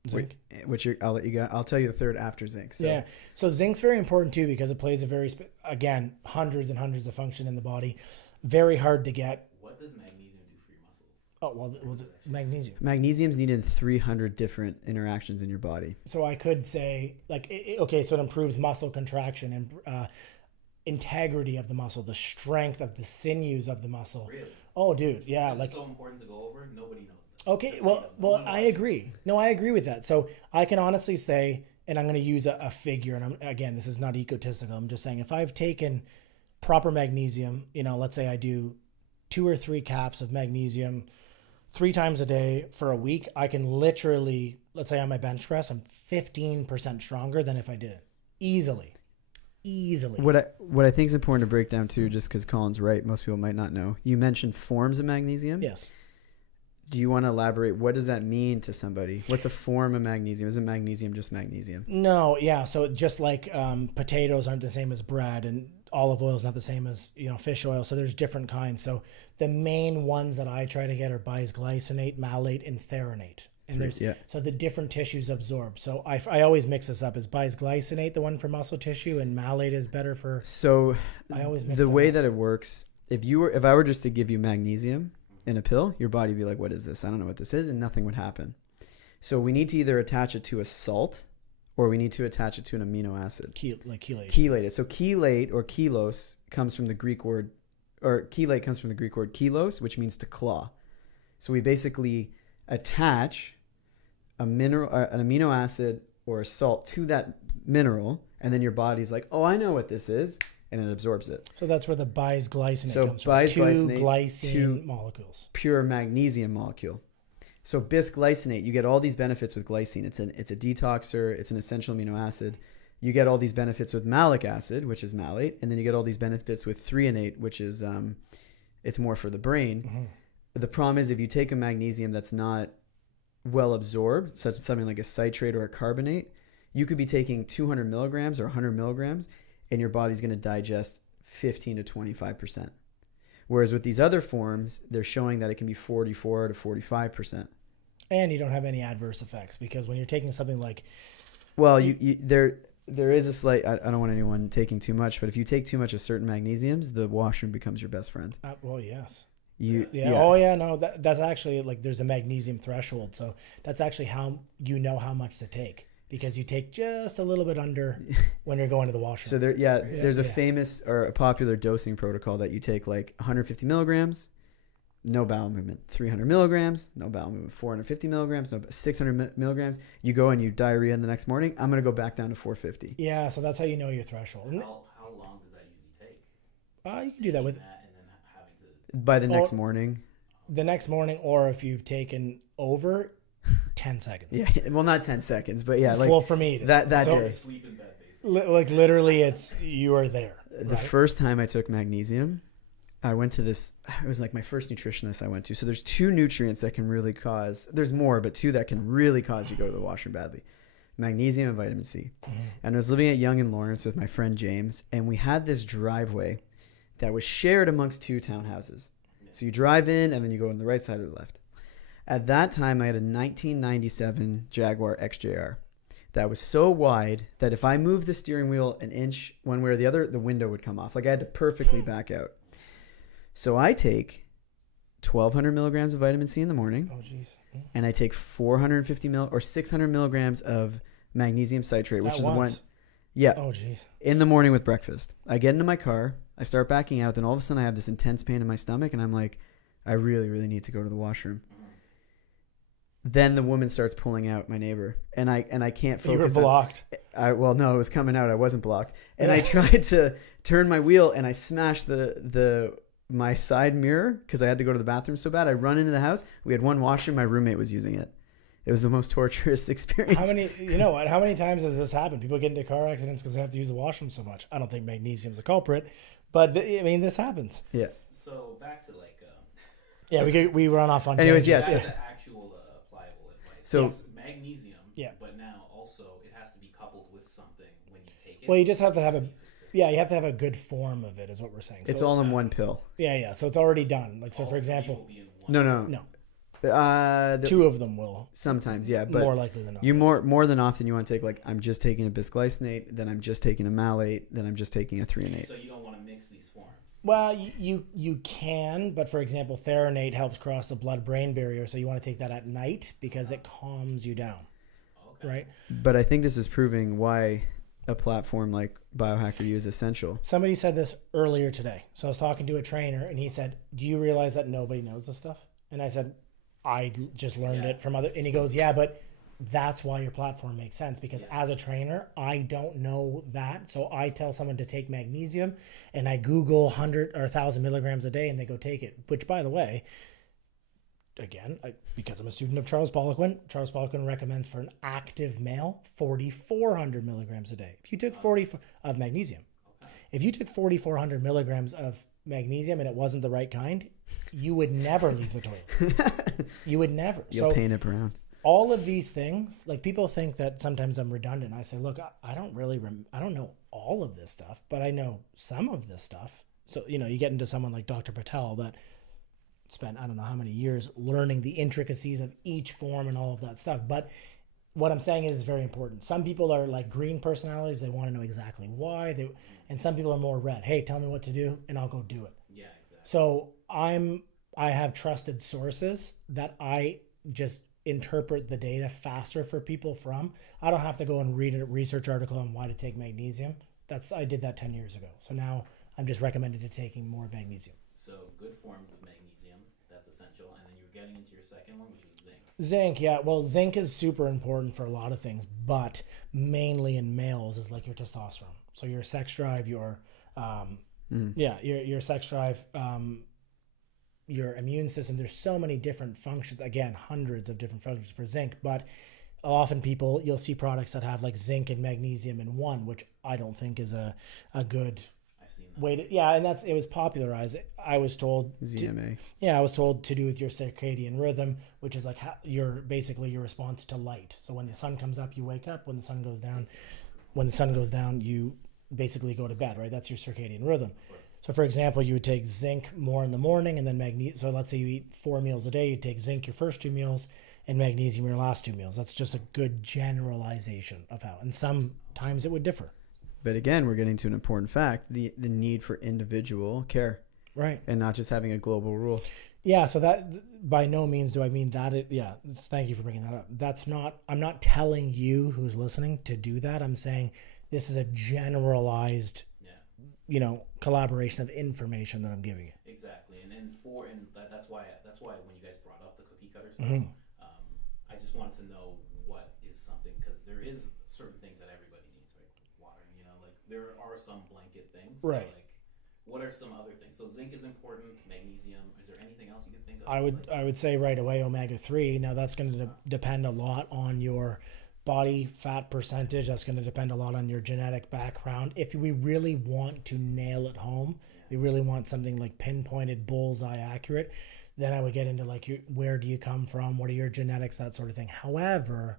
zinc, which I'll let you go. I'll tell you the third after zinc. So. Yeah. So zinc's very important too, because it plays a again, hundreds and hundreds of function in the body. Very hard to get. What does magnesium do for your muscles? Oh, well, magnesium. Magnesium's needed in 300 different interactions in your body. So I could say, like, so it improves muscle contraction and integrity of the muscle, the strength of the sinews of the muscle. Really? Oh, dude, yeah. This is so important to go over. Nobody knows that. Okay, well, I agree. No, I agree with that. So I can honestly say, and I'm going to use a figure, and again, this is not egotistical. I'm just saying, if I've taken proper magnesium, let's say I do 2 or 3 caps of magnesium 3 times a day for a week, I can literally, let's say on my bench press, I'm 15% stronger than if I did it. Easily. What I think is important to break down too, just because Colin's right, most people might not know. You mentioned forms of magnesium. Yes. Do you want to elaborate? What does that mean to somebody? What's a form of magnesium? Isn't magnesium just magnesium? No, yeah. So just like potatoes aren't the same as bread, and olive oil is not the same as fish oil. So there's different kinds. So the main ones that I try to get are bisglycinate, malate, and therinate. And so the different tissues absorb. So I always mix this up. Is bisglycinate the one for muscle tissue, and malate is better for? So I always mix the way up. that it works. If I were just to give you magnesium in a pill, your body would be like, "What is this? I don't know what this is," and nothing would happen. So we need to either attach it to a salt or we need to attach it to an amino acid. Chelate. Chelate. So chelate or chelos comes from the Greek word, chelos, which means to claw. So we basically attach an amino acid or a salt to that mineral, and then your body's like, oh, I know what this is, and it absorbs it. So that's where the bisglycinate comes from. Bisglycinate, Two glycine molecules. Pure magnesium molecule. So bisglycinate, you get all these benefits with glycine. It's a detoxer. It's an essential amino acid. You get all these benefits with malic acid, which is malate, and then you get all these benefits with threonate, which is it's more for the brain. Mm-hmm. The problem is if you take a magnesium that's not well absorbed, such something like a citrate or a carbonate, you could be taking 200 milligrams or 100 milligrams, and your body's going to digest 15 to 25%. Whereas with these other forms, they're showing that it can be 44 to 45%. And you don't have any adverse effects, because when you're taking something like... Well, there is a slight... I don't want anyone taking too much, but if you take too much of certain magnesiums, the washroom becomes your best friend. Well, yes. Yeah. Oh, yeah. No, that's actually like there's a magnesium threshold. So that's actually how you know how much to take, because you take just a little bit under when you're going to the washroom. So there's a famous or a popular dosing protocol that you take like 150 milligrams, no bowel movement, 300 milligrams, no bowel movement, 450 milligrams, no 600 milligrams. You go and you diarrhea in the next morning. I'm going to go back down to 450. Yeah. So that's how you know your threshold. How long does that usually take? You can do that with... By the next morning. The next morning, or if you've taken over 10 seconds. Yeah, well, not 10 seconds, but yeah, like well, for me, that day. Sleep in bed, basically. Like literally, it's you are there. The first time I took magnesium, I went to this. It was like my first nutritionist I went to. So there's two nutrients that can really cause. There's more, but two that can really cause you to go to the washroom badly: magnesium and vitamin C. Mm-hmm. And I was living at Yonge and Lawrence with my friend James, and we had this driveway that was shared amongst two townhouses. So you drive in and then you go on the right side or the left. At that time, I had a 1997 Jaguar XJR that was so wide that if I moved the steering wheel an inch one way or the other, the window would come off. Like I had to perfectly back out. So I take 1,200 milligrams of vitamin C in the morning. Oh, jeez. And I take 450 or 600 milligrams of magnesium citrate, which is the one. Yeah. Oh, jeez. In the morning with breakfast. I get into my car. I start backing out. Then all of a sudden I have this intense pain in my stomach. And I'm like, I really, really need to go to the washroom. Then the woman starts pulling out, my neighbor. And I can't focus. You were blocked. Well, no, it was coming out. I wasn't blocked. And I tried to turn my wheel and I smashed my side mirror because I had to go to the bathroom so bad. I run into the house. We had one washroom. My roommate was using it. It was the most torturous experience. How many times has this happened? People get into car accidents because they have to use the washroom so much. I don't think magnesium's a culprit, but this happens. Yeah. So back to like. We run off on. Anyways, yes. That's the actual applicable advice. So yes, magnesium. Yeah. But now also it has to be coupled with something when you take it. Well, you just have to have you have to have a good form of it, is what we're saying. It's all in one pill. Yeah. So it's already done. Like, so for example. No. Two of them will sometimes, yeah, but more likely than not. You more than often you want to take like I'm just taking a bisglycinate, then I'm just taking a malate, then I'm just taking a threonate. So you don't want to mix these forms. Well, you can, but for example, threonate helps cross the blood-brain barrier, so you want to take that at night because it calms you down. Okay. Right. But I think this is proving why a platform like Biohacker U is essential. Somebody said this earlier today. So I was talking to a trainer, and he said, "Do you realize that nobody knows this stuff?" And I said, I just learned it from other, and he goes, yeah, but that's why your platform makes sense, because as a trainer, I don't know that. So I tell someone to take magnesium and I Google 100 or 1,000 milligrams a day and they go take it, which by the way, again, because I'm a student of Charles Poliquin recommends for an active male, 4,400 milligrams a day. If you took 40 of magnesium, if you took 4,400 milligrams of magnesium and it wasn't the right kind, you would never leave the toilet. You would never. You'll paint it brown. All of these things, like people think that sometimes I'm redundant. I say, look, I don't really, I don't know all of this stuff, but I know some of this stuff. So, you get into someone like Dr. Patel that spent, I don't know how many years learning the intricacies of each form and all of that stuff. But what I'm saying is very important. Some people are like green personalities. They want to know exactly why. And some people are more red. Hey, tell me what to do and I'll go do it. Yeah, exactly. So I have trusted sources that I just interpret the data faster for people from. I don't have to go and read a research article on why to take magnesium. I did that 10 years ago. So now I'm just recommended to taking more magnesium. So good forms of magnesium, that's essential. And then you're getting into your second one, which is zinc. Zinc, yeah. Well, zinc is super important for a lot of things, but mainly in males is like your testosterone. So your sex drive, your sex drive, your immune system. There's so many different functions. Again, hundreds of different functions for zinc, but often you'll see products that have like zinc and magnesium in one, which I don't think is a good way to, and it was popularized. I was told ZMA. I was told to do with your circadian rhythm, which is like your response to light. So when the sun comes up, you wake up. When the sun goes down, you basically go to bed, right? That's your circadian rhythm. So for example, you would take zinc more in the morning and then magnesium. So let's say you eat 4 meals a day, you take zinc your first 2 meals and magnesium your last 2 meals. That's just a good generalization of how, and sometimes it would differ. But again, we're getting to an important fact, the need for individual care. Right. And not just having a global rule. Yeah, so that by no means do I mean that. Thank you for bringing that up. I'm not telling you who's listening to do that. I'm saying this is a generalized, collaboration of information that I'm giving you. Exactly. And that's why when you guys brought up the cookie cutter stuff, I just wanted to know what is something, because there is certain things that everybody needs, right? Water, like there are some blanket things. Right. So, like, what are some other things? So zinc is important, magnesium. Is there anything else you can think of? I would say right away omega-3. Now that's going to depend a lot on your body fat percentage. That's going to depend a lot on your genetic background. If we really want to nail it home, we really want something like pinpointed, bullseye accurate, then I would get into like where do you come from? What are your genetics? That sort of thing. However,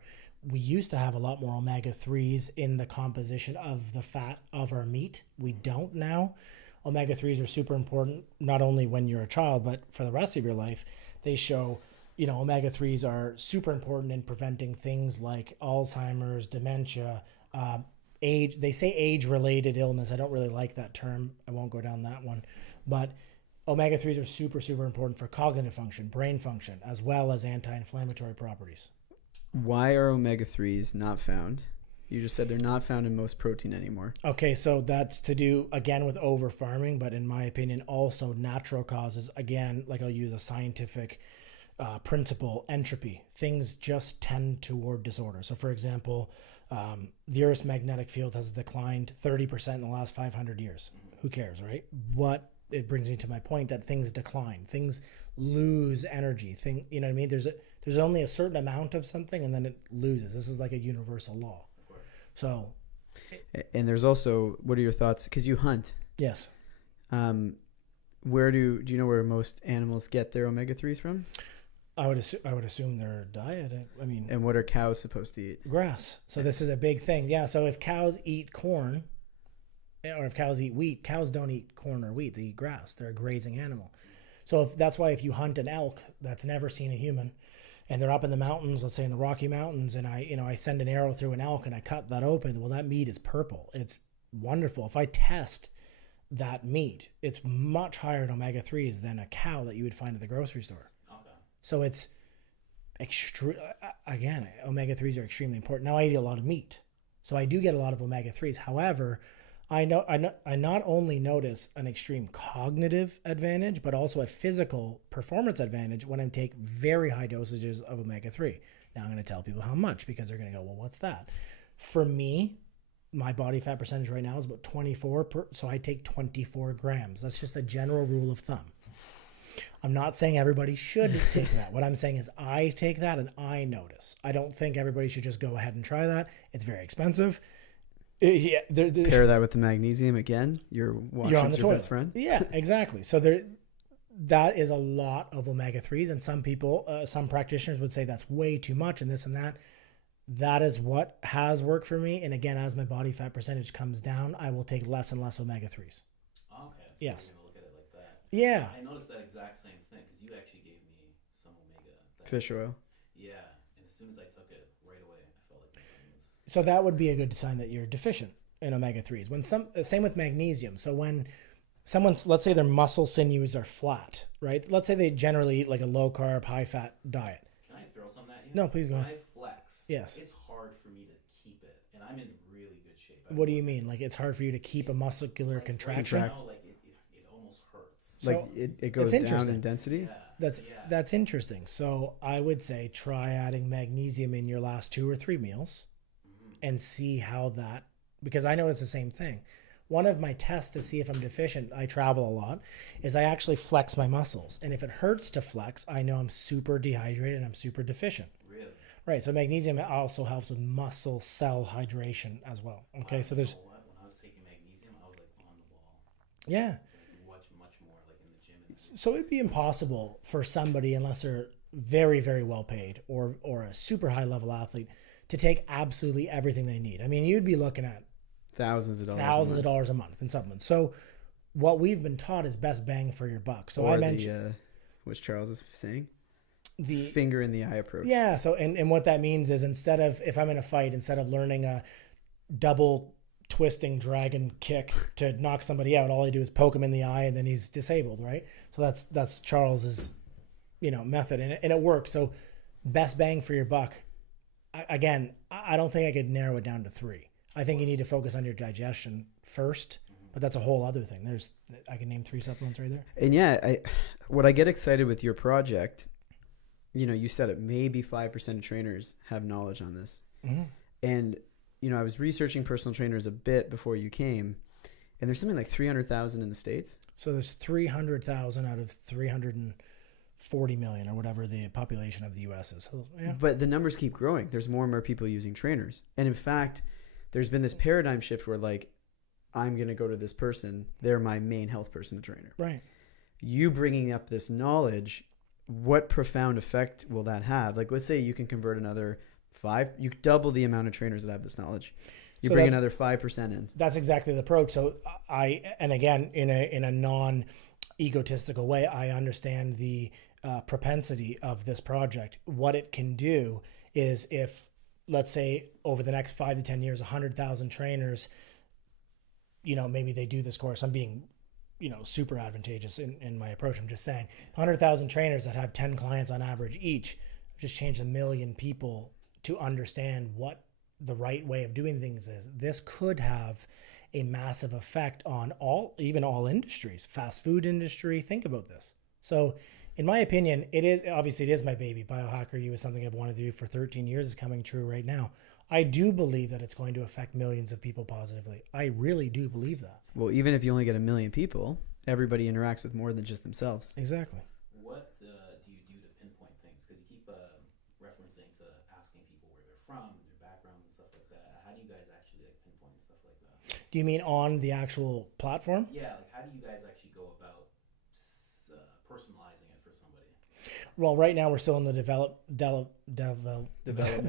we used to have a lot more omega-3s in the composition of the fat of our meat. We don't now. Omega-3s are super important, not only when you're a child, but for the rest of your life. They show, omega-3s are super important in preventing things like Alzheimer's, dementia, age. They say age-related illness. I don't really like that term. I won't go down that one. But omega-3s are super, super important for cognitive function, brain function, as well as anti-inflammatory properties. Why are omega-3s not found? You just said they're not found in most protein anymore. Okay, so that's to do, again, with over-farming, but in my opinion, also natural causes. Again, like I'll use a scientific principle, entropy. Things just tend toward disorder. So, for example, the Earth's magnetic field has declined 30% in the last 500 years. Who cares, right? It brings me to my point that things decline. Things lose energy. You know what I mean? There's only a certain amount of something, and then it loses. This is like a universal law. So, and there's also, what are your thoughts? Because you hunt. Yes. Where do you know where most animals get their omega-3s from? I would assume their diet. I mean, and what are cows supposed to eat? Grass. So this is a big thing. Yeah. So if cows eat corn, or if cows eat wheat, cows don't eat corn or wheat. They eat grass. They're a grazing animal. So that's why if you hunt an elk that's never seen a human, and they're up in the mountains, let's say in the Rocky Mountains, and I send an arrow through an elk and I cut that open, well, that meat is purple. It's wonderful. If I test that meat, it's much higher in omega-3s than a cow that you would find at the grocery store. Okay. So it's again, omega-3s are extremely important. Now I eat a lot of meat, so I do get a lot of omega-3s. However, I not only notice an extreme cognitive advantage, but also a physical performance advantage when I take very high dosages of omega-3. Now I'm going to tell people how much, because they're going to go, well, what's that? For me, my body fat percentage right now is about 24, so I take 24 grams. That's just a general rule of thumb. I'm not saying everybody should take that. What I'm saying is I take that and I notice. I don't think everybody should just go ahead and try that. It's very expensive. Yeah, pair that with the magnesium again. You're on the toilet. Best friend. Yeah, exactly. So that is a lot of omega-3s, and some people, some practitioners would say that's way too much and this and that. That is what has worked for me. And again, as my body fat percentage comes down, I will take less and less omega-3s. Okay. So yes. You're gonna look at it like that. Yeah. I noticed that exact same thing, because you actually gave me some omega. Fish oil. Yeah, and as soon as I took it, right away, I felt like it was... So that would be a good sign that you're deficient in omega-3s. Same with magnesium. So when let's say their muscle sinews are flat, right? Let's say they generally eat like a low carb, high fat diet. Can I throw some at you? No, please go when ahead. I flex, Yes. it's hard for me to keep it, and I'm in really good shape. What do you mean? Like it's hard for you to keep a muscular contraction? Right now, like it almost hurts. So Like it goes down interesting. in density. Yeah. That's interesting. So I would say try adding magnesium in your last 2 or 3 meals and see how that, because I notice the same thing. One of my tests to see if I'm deficient, I travel a lot, is I actually flex my muscles. And if it hurts to flex, I know I'm super dehydrated and I'm super deficient. Really? Right. So magnesium also helps with muscle cell hydration as well. Okay. So there's, You know what? When I was taking magnesium, I was like on the ball. yeah. Much more like in the gym. So it'd be impossible for somebody, unless they're very, very well paid or a super high level athlete, to take absolutely everything they need. I mean, you'd be looking at Thousands of dollars a month in supplements. So what we've been taught is best bang for your buck. So or I mentioned which Charles is saying, the finger in the eye approach. yeah. So and what that means is, instead of, if I'm in a fight, instead of learning a double twisting dragon kick to knock somebody out, all I do is poke him in the eye and then he's disabled, right? So that's Charles's method, and it works. So best bang for your buck. Again, I don't think I could narrow it down to 3. I think you need to focus on your digestion first, but that's a whole other thing. I can name 3 supplements right there. And yeah, what I get excited with your project, you said it, maybe 5% of trainers have knowledge on this. Mm-hmm. And, I was researching personal trainers a bit before you came, and there's something like 300,000 in the States. So there's 300,000 out of 340 million or whatever the population of the U.S. is. So, yeah. But the numbers keep growing. There's more and more people using trainers. And in fact, there's been this paradigm shift where, like, I'm going to go to this person. They're my main health person, the trainer. Right. You bringing up this knowledge, what profound effect will that have? Like, let's say you can convert another 5. You double the amount of trainers that have this knowledge. You bring another 5% in. That's exactly the approach. So and again, in a non-egotistical way, I understand the propensity of this project. What it can do is, if, let's say, over the next 5 to 10 years, 100,000 trainers, maybe they do this course. I'm being, super advantageous in my approach. I'm just saying 100,000 trainers that have 10 clients on average each, just changed 1 million people to understand what the right way of doing things is. This could have a massive effect on all industries, fast food industry. Think about this. So in my opinion, it is my baby. Biohacker You is something I've wanted to do for 13 years. Is coming true right now. I do believe that it's going to affect millions of people positively. I really do believe that. Well, even if you only get 1 million people, everybody interacts with more than just themselves. Exactly. What do you do to pinpoint things? Because you keep referencing to asking people where they're from, their backgrounds and stuff like that. How do you guys actually pinpoint stuff like that? Do you mean on the actual platform? Yeah, like how do you guys actually go about personalizing it for somebody? Well, right now we're still in the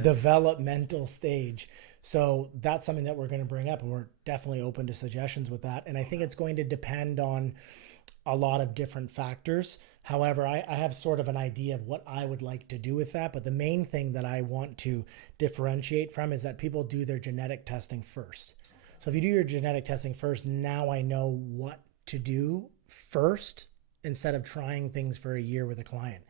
developmental stage. So that's something that we're going to bring up, and we're definitely open to suggestions with that. And I think it's going to depend on a lot of different factors. However, I have sort of an idea of what I would like to do with that. But the main thing that I want to differentiate from is that people do their genetic testing first. So if you do your genetic testing first, now I know what to do first instead of trying things for a year with a client.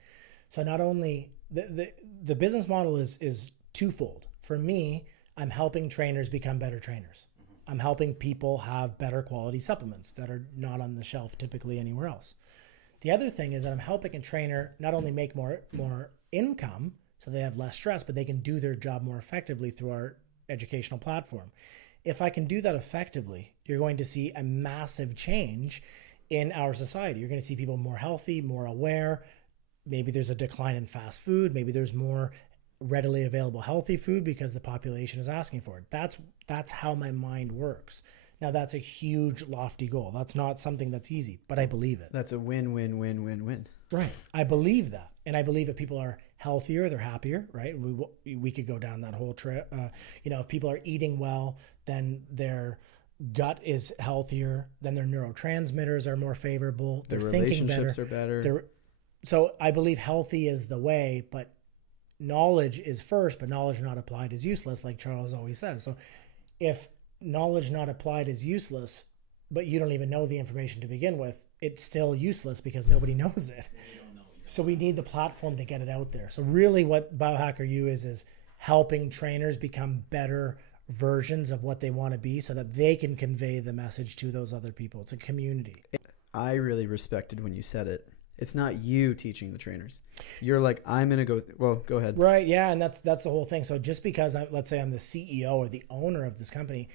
So not only the business model is twofold. For me, I'm helping trainers become better trainers. I'm helping people have better quality supplements that are not on the shelf typically anywhere else. The other thing is that I'm helping a trainer not only make more income, so they have less stress, but they can do their job more effectively through our educational platform. If I can do that effectively, you're going to see a massive change in our society. You're going to see people more healthy, more aware. Maybe there's a decline in fast food. Maybe there's more readily available healthy food because the population is asking for it. That's how my mind works. Now, that's a huge, lofty goal. That's not something that's easy, but I believe it. That's a win-win-win-win-win. Right. I believe that. And I believe if people are healthier, they're happier, right? We could go down that whole trip. If people are eating well, then their gut is healthier, then their neurotransmitters are more favorable. They're thinking better. Relationships are better. So I believe healthy is the way, but knowledge is first, but knowledge not applied is useless, like Charles always says. So if knowledge not applied is useless, but you don't even know the information to begin with, it's still useless because nobody knows it. You don't know So we need the platform to get it out there. So really what Biohacker U is helping trainers become better versions of what they want to be so that they can convey the message to those other people. It's a community. I really respected when you said it. It's not you teaching the trainers. You're like, I'm going to go, well, go ahead. Right. Yeah. And that's the whole thing. So just because let's say I'm the CEO or the owner of this company,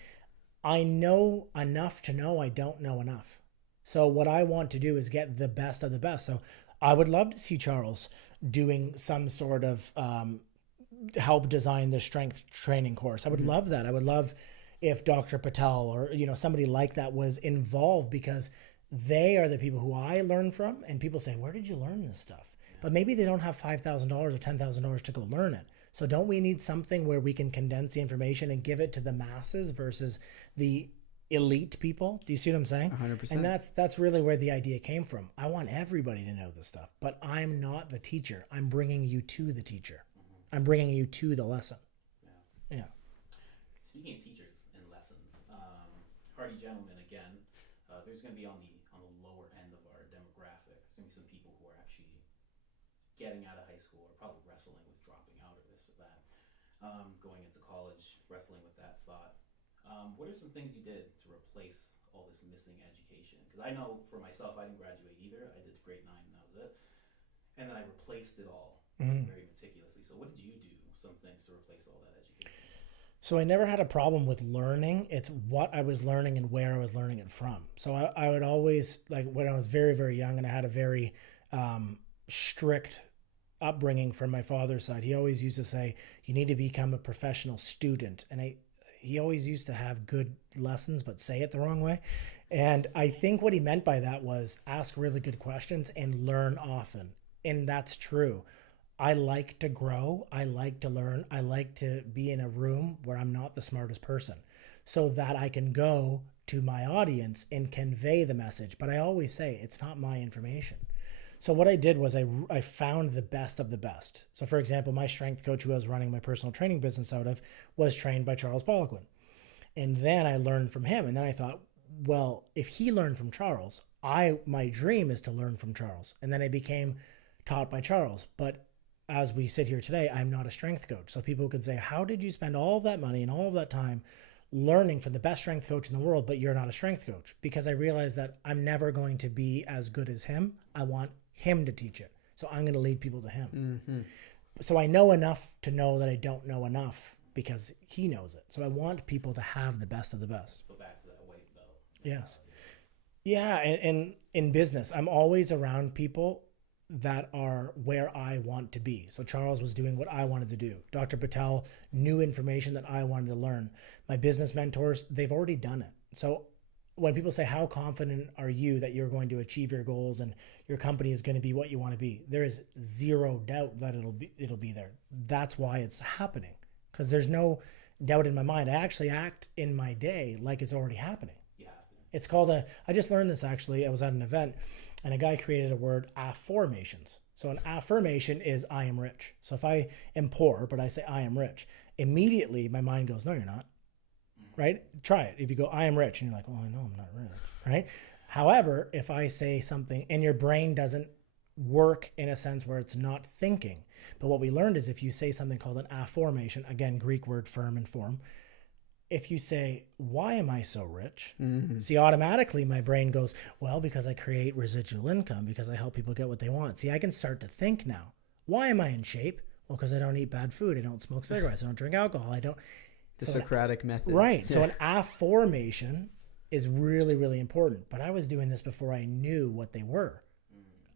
I know enough to know I don't know enough. So what I want to do is get the best of the best. So I would love to see Charles doing some sort of help design the strength training course. I would love that. I would love if Dr. Patel or, somebody like that was involved, because they are the people who I learn from, and people say, where did you learn this stuff? But maybe they don't have $5,000 or $10,000 to go learn it. So don't we need something where we can condense the information and give it to the masses versus the elite people? Do you see what I'm saying? 100%. And that's really where the idea came from. I want everybody to know this stuff, but I'm not the teacher. I'm bringing you to the teacher. I'm bringing you to the lesson. Yeah. Speaking of teachers and lessons, hardy gentlemen again. There's going to be on the lower end of our demographic. There's going to be some people who are actually getting out of high school or probably wrestling with dropping out or this or that, going into college, wrestling with that thought. What are some things you did to replace all this missing education? Because I know for myself, I didn't graduate either. I did grade 9 and that was it. And then I replaced it all very meticulously. So what did you do, some things to replace all that education? So I never had a problem with learning. It's what I was learning and where I was learning it from. So I would always, like when I was very, very young, and I had a very strict upbringing from my father's side, he always used to say, you need to become a professional student. And he always used to have good lessons, but say it the wrong way. And I think what he meant by that was ask really good questions and learn often. And that's true. I like to grow. I like to learn. I like to be in a room where I'm not the smartest person so that I can go to my audience and convey the message. But I always say it's not my information. So what I did was I found the best of the best. So for example, my strength coach who I was running my personal training business out of was trained by Charles Poliquin. And then I learned from him. And then I thought, well, if he learned from Charles, my dream is to learn from Charles. And then I became taught by Charles. But as we sit here today, I'm not a strength coach. So people could say, how did you spend all of that money and all of that time learning from the best strength coach in the world, but you're not a strength coach? Because I realized that I'm never going to be as good as him. I want him to teach it. So I'm going to lead people to him. Mm-hmm. So I know enough to know that I don't know enough because he knows it. So I want people to have the best of the best. So back to that weight belt. Yes. Yeah. And in business, I'm always around people that are where I want to be. So Charles was doing what I wanted to do. Dr. Patel knew information that I wanted to learn. My business mentors, they've already done it. So when people say, how confident are you that you're going to achieve your goals and your company is going to be what you want to be? There is zero doubt that it'll be there. That's why it's happening, because there's no doubt in my mind. I actually act in my day like it's already happening. Yeah. It's called I just learned this actually. I was at an event and a guy created a word, affirmations. So an affirmation is I am rich. So if I am poor, but I say I am rich, immediately my mind goes, no, you're not. Right? Try it. If you go, I am rich, and you're like, well, I know I'm not rich. Right? However, if I say something and your brain doesn't work in a sense where it's not thinking, but what we learned is if you say something called an affirmation, again, Greek word firm and form, if you say, why am I so rich? Mm-hmm. See, automatically my brain goes, well, because I create residual income, because I help people get what they want. See, I can start to think now. Why am I in shape? Well, because I don't eat bad food. I don't smoke cigarettes. I don't drink alcohol. The Socratic method. Right. So an affirmation is really, really important. But I was doing this before I knew what they were.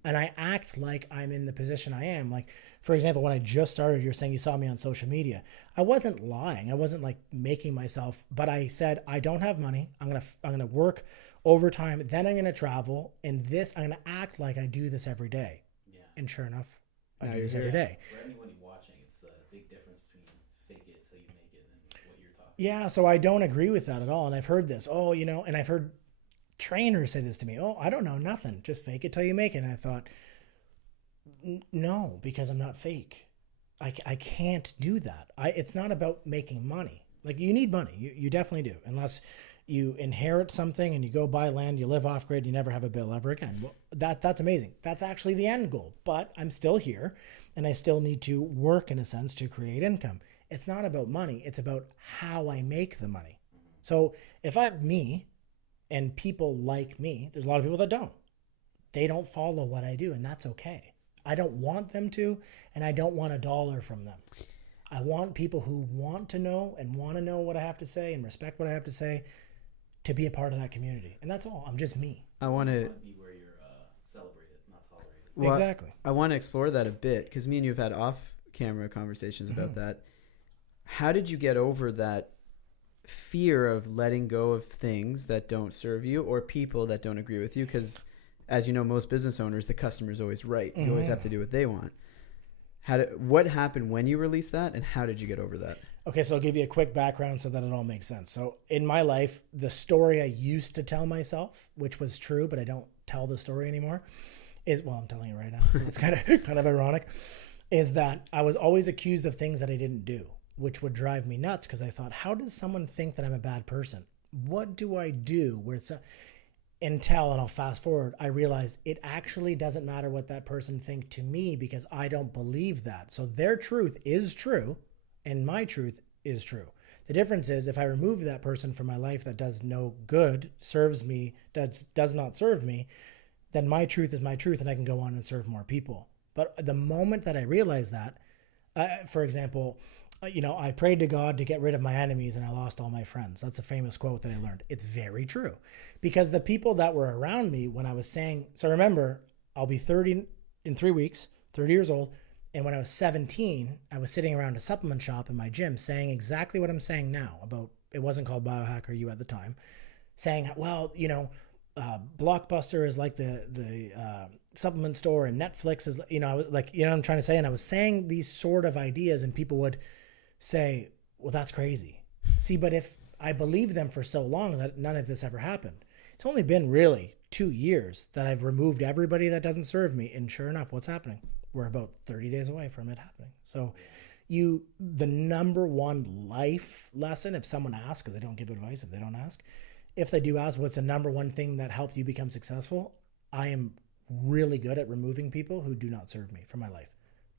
And I act like I'm in the position I am. Like, for example, when I just started, you're saying you saw me on social media. I wasn't lying. I wasn't like making myself, but I said, I don't have money. I'm going to work overtime. Then I'm going to travel. And I'm going to act like I do this every day. Yeah. And sure enough, I do this every day. For anybody watching, it's a big difference between fake it till you make it and what you're talking about. Yeah. So I don't agree with that at all. And I've heard this, and I've heard trainers say this to me, I don't know nothing, just fake it till you make it. And I thought, no, because I'm not fake. I can't do that. It's not about making money. Like, you need money, you definitely do, unless you inherit something and you go buy land, you live off grid, you never have a bill ever again. Well, that's amazing. That's actually the end goal. But I'm still here and I still need to work in a sense to create income. It's not about money. It's about how I make the money. So if I'm me and people like me, there's a lot of people that don't. They don't follow what I do, and that's okay. I don't want them to, and I don't want $1 from them. I want people who want to know and want to know what I have to say and respect what I have to say to be a part of that community. And that's all. I'm just me. I want to be where you're celebrated, not tolerated. Well, exactly. I want to explore that a bit because me and you have had off-camera conversations about that. How did you get over that fear of letting go of things that don't serve you or people that don't agree with you? Because as you know, most business owners, the customer is always right. You always have to do what they want. What happened when you released that, and how did you get over that? Okay, so I'll give you a quick background so that it all makes sense. So in my life, the story I used to tell myself, which was true, but I don't tell the story anymore, is, well, I'm telling you right now, so it's kind of ironic, is that I was always accused of things that I didn't do, which would drive me nuts because I thought, how does someone think that I'm a bad person? What do I do where it's until, and I'll fast forward, I realized it actually doesn't matter what that person think to me because I don't believe that. So their truth is true and my truth is true. The difference is if I remove that person from my life that does no good, serves me, does not serve me, then my truth is my truth and I can go on and serve more people. But the moment that I realized that, for example, I prayed to God to get rid of my enemies and I lost all my friends. That's a famous quote that I learned. It's very true because the people that were around me when I was saying, so remember, I'll be 30 in 3 weeks, 30 years old. And when I was 17, I was sitting around a supplement shop in my gym saying exactly what I'm saying now about, it wasn't called Biohacker U at the time, saying, well, Blockbuster is like the supplement store and Netflix is, what I'm trying to say. And I was saying these sort of ideas and people would say, well, that's crazy. See, but if I believed them for so long that none of this ever happened, it's only been really 2 years that I've removed everybody that doesn't serve me. And sure enough, what's happening? We're about 30 days away from it happening. So the number one life lesson, if someone asks, because they don't give advice if they don't ask, if they do ask, what's the number one thing that helped you become successful? I am really good at removing people who do not serve me from my life.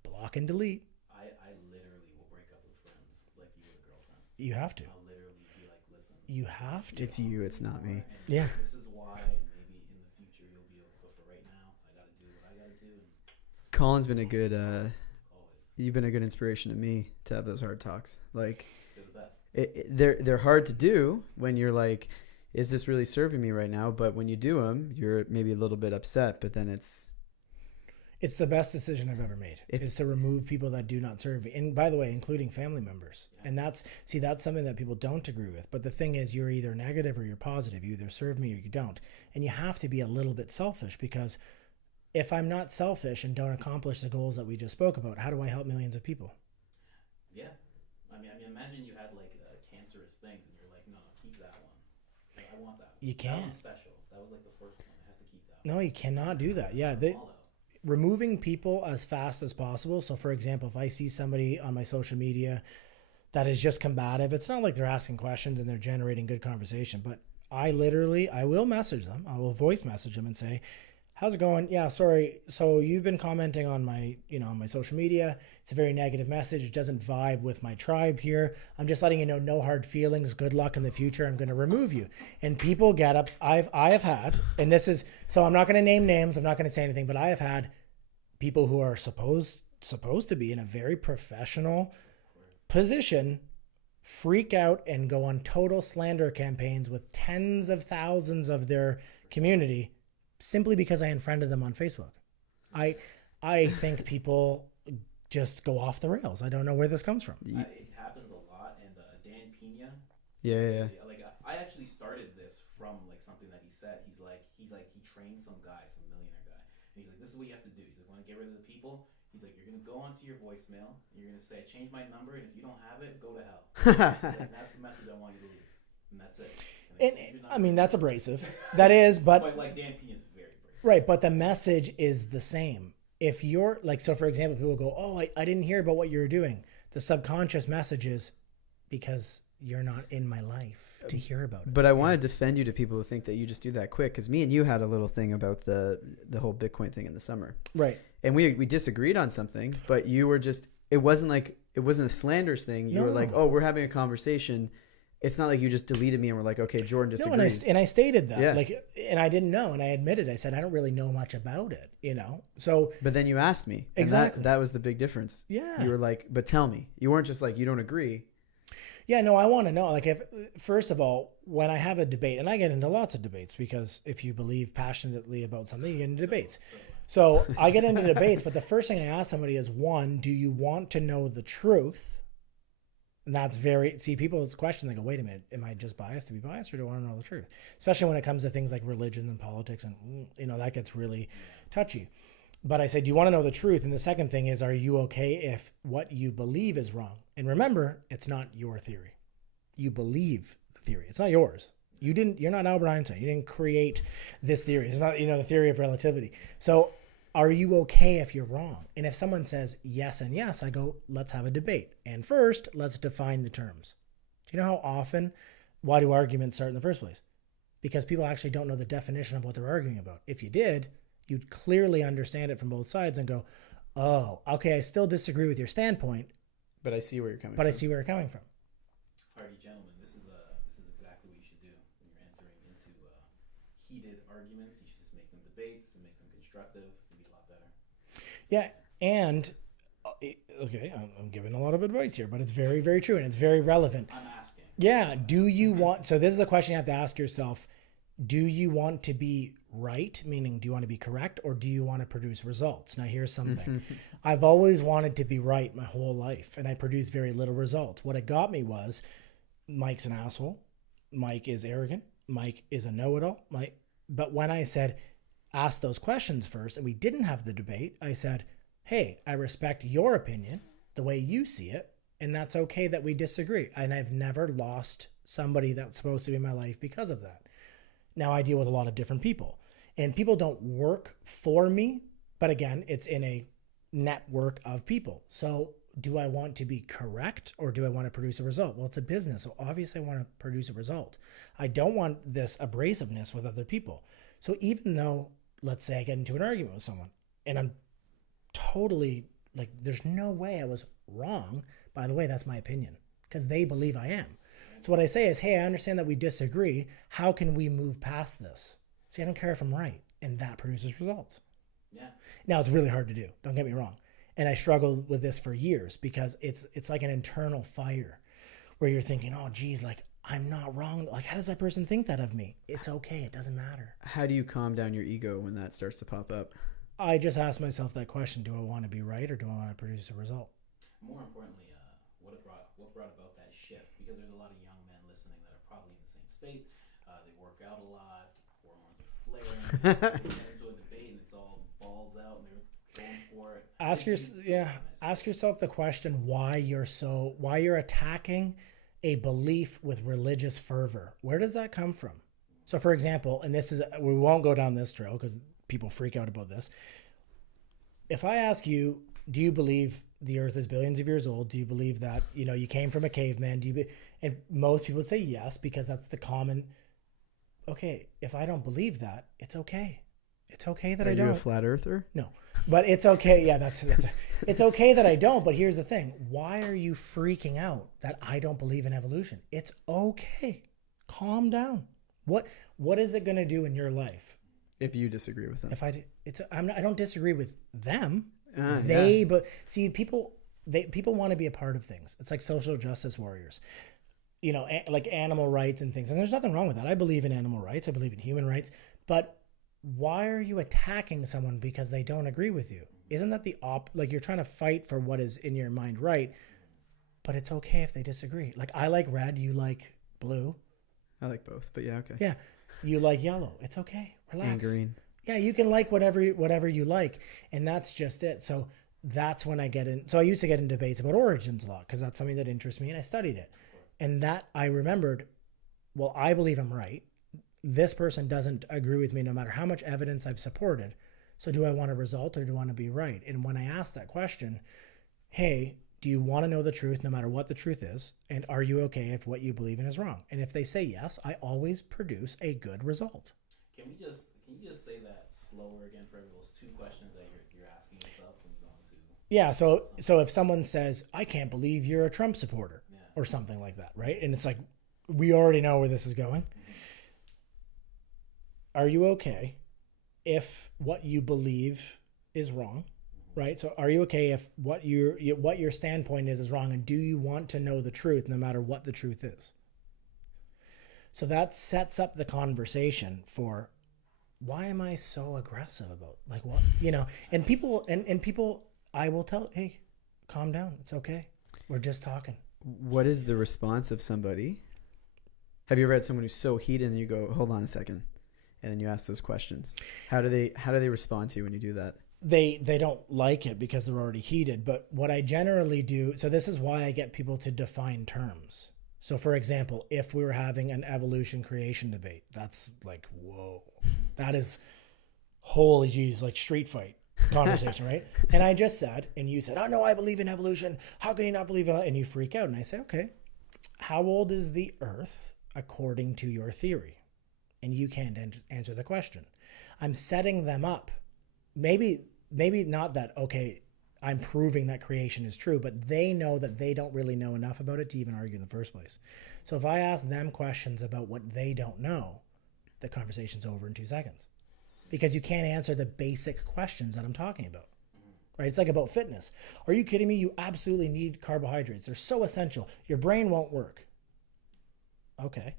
Block and delete. I literally will break up with friends like you would a girlfriend. You have to. I'll literally be like, listen. You have to. It's you, it's not me. Yeah. This is why, and maybe in the future you'll be able, but for right now, I got to do what I got to do. Colin's been a good, you've been a good inspiration to me to have those hard talks. Like, They're the best. They're hard to do when you're like, is this really serving me right now? But when you do them, you're maybe a little bit upset, but then it's the best decision I've ever made is to remove people that do not serve me. And by the way, including family members. Yeah. And that's something that people don't agree with. But the thing is, you're either negative or you're positive. You either serve me or you don't. And you have to be a little bit selfish because if I'm not selfish and don't accomplish the goals that we just spoke about, how do I help millions of people? Yeah. I mean, imagine you had like cancerous things and you're like, no, keep that one. I want that one. You can't. That one's special. That was like the first one. I have to keep that one. No, you cannot do that. Yeah. Removing people as fast as possible. So for example, if I see somebody on my social media that is just combative, it's not like they're asking questions and they're generating good conversation, but I will message them. I will voice message them and say, how's it going? Yeah, sorry. So you've been commenting on my, on my social media. It's a very negative message. It doesn't vibe with my tribe here. I'm just letting you know, no hard feelings. Good luck in the future. I'm going to remove you. And people get up. I have had, and this is, so I'm not going to name names. I'm not going to say anything, but I have had people who are supposed to be in a very professional position freak out and go on total slander campaigns with tens of thousands of their community simply because I unfriended them on Facebook. I think people just go off the rails. I don't know where this comes from. It happens a lot, and Dan Pena. Yeah. Like I actually started this from like something that he said. He's like he trained some millionaire guy, and he's like, this is what you have to do. He's like, want to get rid of the people. He's like, you're gonna go onto your voicemail. And you're gonna say, change my number, and if you don't have it, go to hell. Like, that's the message I want you to leave, and that's it. And I mean, that's abrasive. That is, but like Dan Pena is very abrasive. Right, but the message is the same. If you're like, so for example, people go, oh, I didn't hear about what you were doing. The subconscious message is because you're not in my life to hear about it. But I want to defend you to people who think that you just do that quick, because me and you had a little thing about the whole Bitcoin thing in the summer. Right. And we disagreed on something, but you were just, it wasn't a slanders thing. You were like, oh, we're having a conversation. It's not like you just deleted me and were like, okay, Jordan disagrees. No, and I stated that. Yeah. Like, and I didn't know, and I admitted, I said, I don't really know much about it, you know? So. But then you asked me. Exactly. That was the big difference. Yeah. You were like, but tell me. You weren't just like, you don't agree. Yeah, no, I want to know. Like, first of all, when I have a debate, and I get into lots of debates, because if you believe passionately about something, you get into debates. So I get into debates, but the first thing I ask somebody is, one, do you want to know the truth? And that's people's question, they go, wait a minute, am I just biased to be biased, or do I want to know the truth? Especially when it comes to things like religion and politics, and, you know, that gets really touchy. But I say, do you want to know the truth? And the second thing is, are you okay if what you believe is wrong? And remember, it's not your theory. You believe the theory. It's not yours. You're not Albert Einstein. You didn't create this theory. It's not, the theory of relativity. So are you okay if you're wrong? And if someone says yes and yes, I go, let's have a debate. And first, let's define the terms. Do you know why do arguments start in the first place? Because people actually don't know the definition of what they're arguing about. If you did, you'd clearly understand it from both sides and go, oh, okay, I still disagree with your standpoint. But I see where you're coming from. But I see where you're coming from. Alrighty, gentlemen, this is exactly what you should do when you're entering into heated arguments. You should just make them debates and make them constructive. It'd be a lot better. Yeah, and okay, I'm giving a lot of advice here, but it's very, very true, and it's very relevant. I'm asking. Yeah, do you want? So this is a question you have to ask yourself: do you want to be right, meaning do you want to be correct, or do you want to produce results? Now here's something. I've always wanted to be right my whole life, and I produced very little results. What it got me was, Mike's an asshole, Mike is arrogant, Mike is a know-it-all. But when I said, ask those questions first, and we didn't have the debate, I said, hey, I respect your opinion, the way you see it, and that's okay that we disagree. And I've never lost somebody that's supposed to be in my life because of that. Now I deal with a lot of different people, and people don't work for me, but again, it's in a network of people. So do I want to be correct, or do I want to produce a result? Well, it's a business, so obviously I want to produce a result. I don't want this abrasiveness with other people. So even though, let's say I get into an argument with someone and I'm totally like, there's no way I was wrong. By the way, that's my opinion, because they believe I am. So what I say is, hey, I understand that we disagree. How can we move past this? See, I don't care if I'm right, and that produces results. Yeah. Now, it's really hard to do. Don't get me wrong. And I struggled with this for years, because it's like an internal fire where you're thinking, oh, geez, like, I'm not wrong. Like, how does that person think that of me? It's okay. It doesn't matter. How do you calm down your ego when that starts to pop up? I just ask myself that question. Do I want to be right, or do I want to produce a result? More importantly, what brought about that shift? Because there's a lot of young men listening that are probably in the same state. They work out a lot. Hormones are flaring. They get into a debate, and it's all balls out, and they're going for it. Ask yourself the question why you're attacking a belief with religious fervor. Where does that come from? So, for example, and we won't go down this trail because people freak out about this. If I ask you, do you believe the earth is billions of years old? Do you believe that, you came from a caveman? And most people would say yes, because that's the common. Okay, if I don't believe that, it's okay. It's okay that I don't. Are you a flat earther? No, but it's okay. Yeah, it's okay that I don't. But here's the thing: why are you freaking out that I don't believe in evolution? It's okay. Calm down. What is it going to do in your life if you disagree with them? I don't disagree with them. Yeah. But see, people want to be a part of things. It's like social justice warriors, like animal rights and things. And there's nothing wrong with that. I believe in animal rights. I believe in human rights. But why are you attacking someone because they don't agree with you? Isn't that like you're trying to fight for what is in your mind right? But it's okay if they disagree. Like, I like red, you like blue. I like both, but yeah, okay. Yeah, you like yellow. It's okay. Relax. And green. Yeah, you can like whatever you like, and that's just it. So that's when I get in. So I used to get in debates about origins a lot, because that's something that interests me, and I studied it. And that I remembered, well, I believe I'm right. This person doesn't agree with me no matter how much evidence I've supported. So do I want a result, or do I want to be right? And when I asked that question, hey, do you want to know the truth no matter what the truth is? And are you okay if what you believe in is wrong? And if they say yes, I always produce a good result. Can you just say that slower again for those two questions that you're asking yourself when you're going to? Yeah. So if someone says, I can't believe you're a Trump supporter or something like that, right? And it's like, we already know where this is going. Are you okay if what you believe is wrong? Right. So are you okay if what your standpoint is wrong? And do you want to know the truth no matter what the truth is? So that sets up the conversation for, why am I so aggressive about, like, what, and people, I will tell, hey, calm down. It's okay. We're just talking. What is the response of somebody? Have you ever had someone who's so heated and you go, hold on a second, and then you ask those questions? How do they respond to you when you do that? They don't like it because they're already heated. But what I generally do, so this is why I get people to define terms. So for example, if we were having an evolution creation debate, that's like, whoa, that is, holy geez, like street fight conversation, right? And I just said, and you said, oh no, I believe in evolution. How can you not believe in it? And you freak out. And I say, okay, how old is the earth according to your theory? And you can't answer the question. I'm setting them up. Maybe not that, okay, I'm proving that creation is true, but they know that they don't really know enough about it to even argue in the first place. So if I ask them questions about what they don't know, the conversation's over in 2 seconds, because you can't answer the basic questions that I'm talking about, right? It's like about fitness. Are you kidding me? You absolutely need carbohydrates. They're so essential. Your brain won't work. Okay.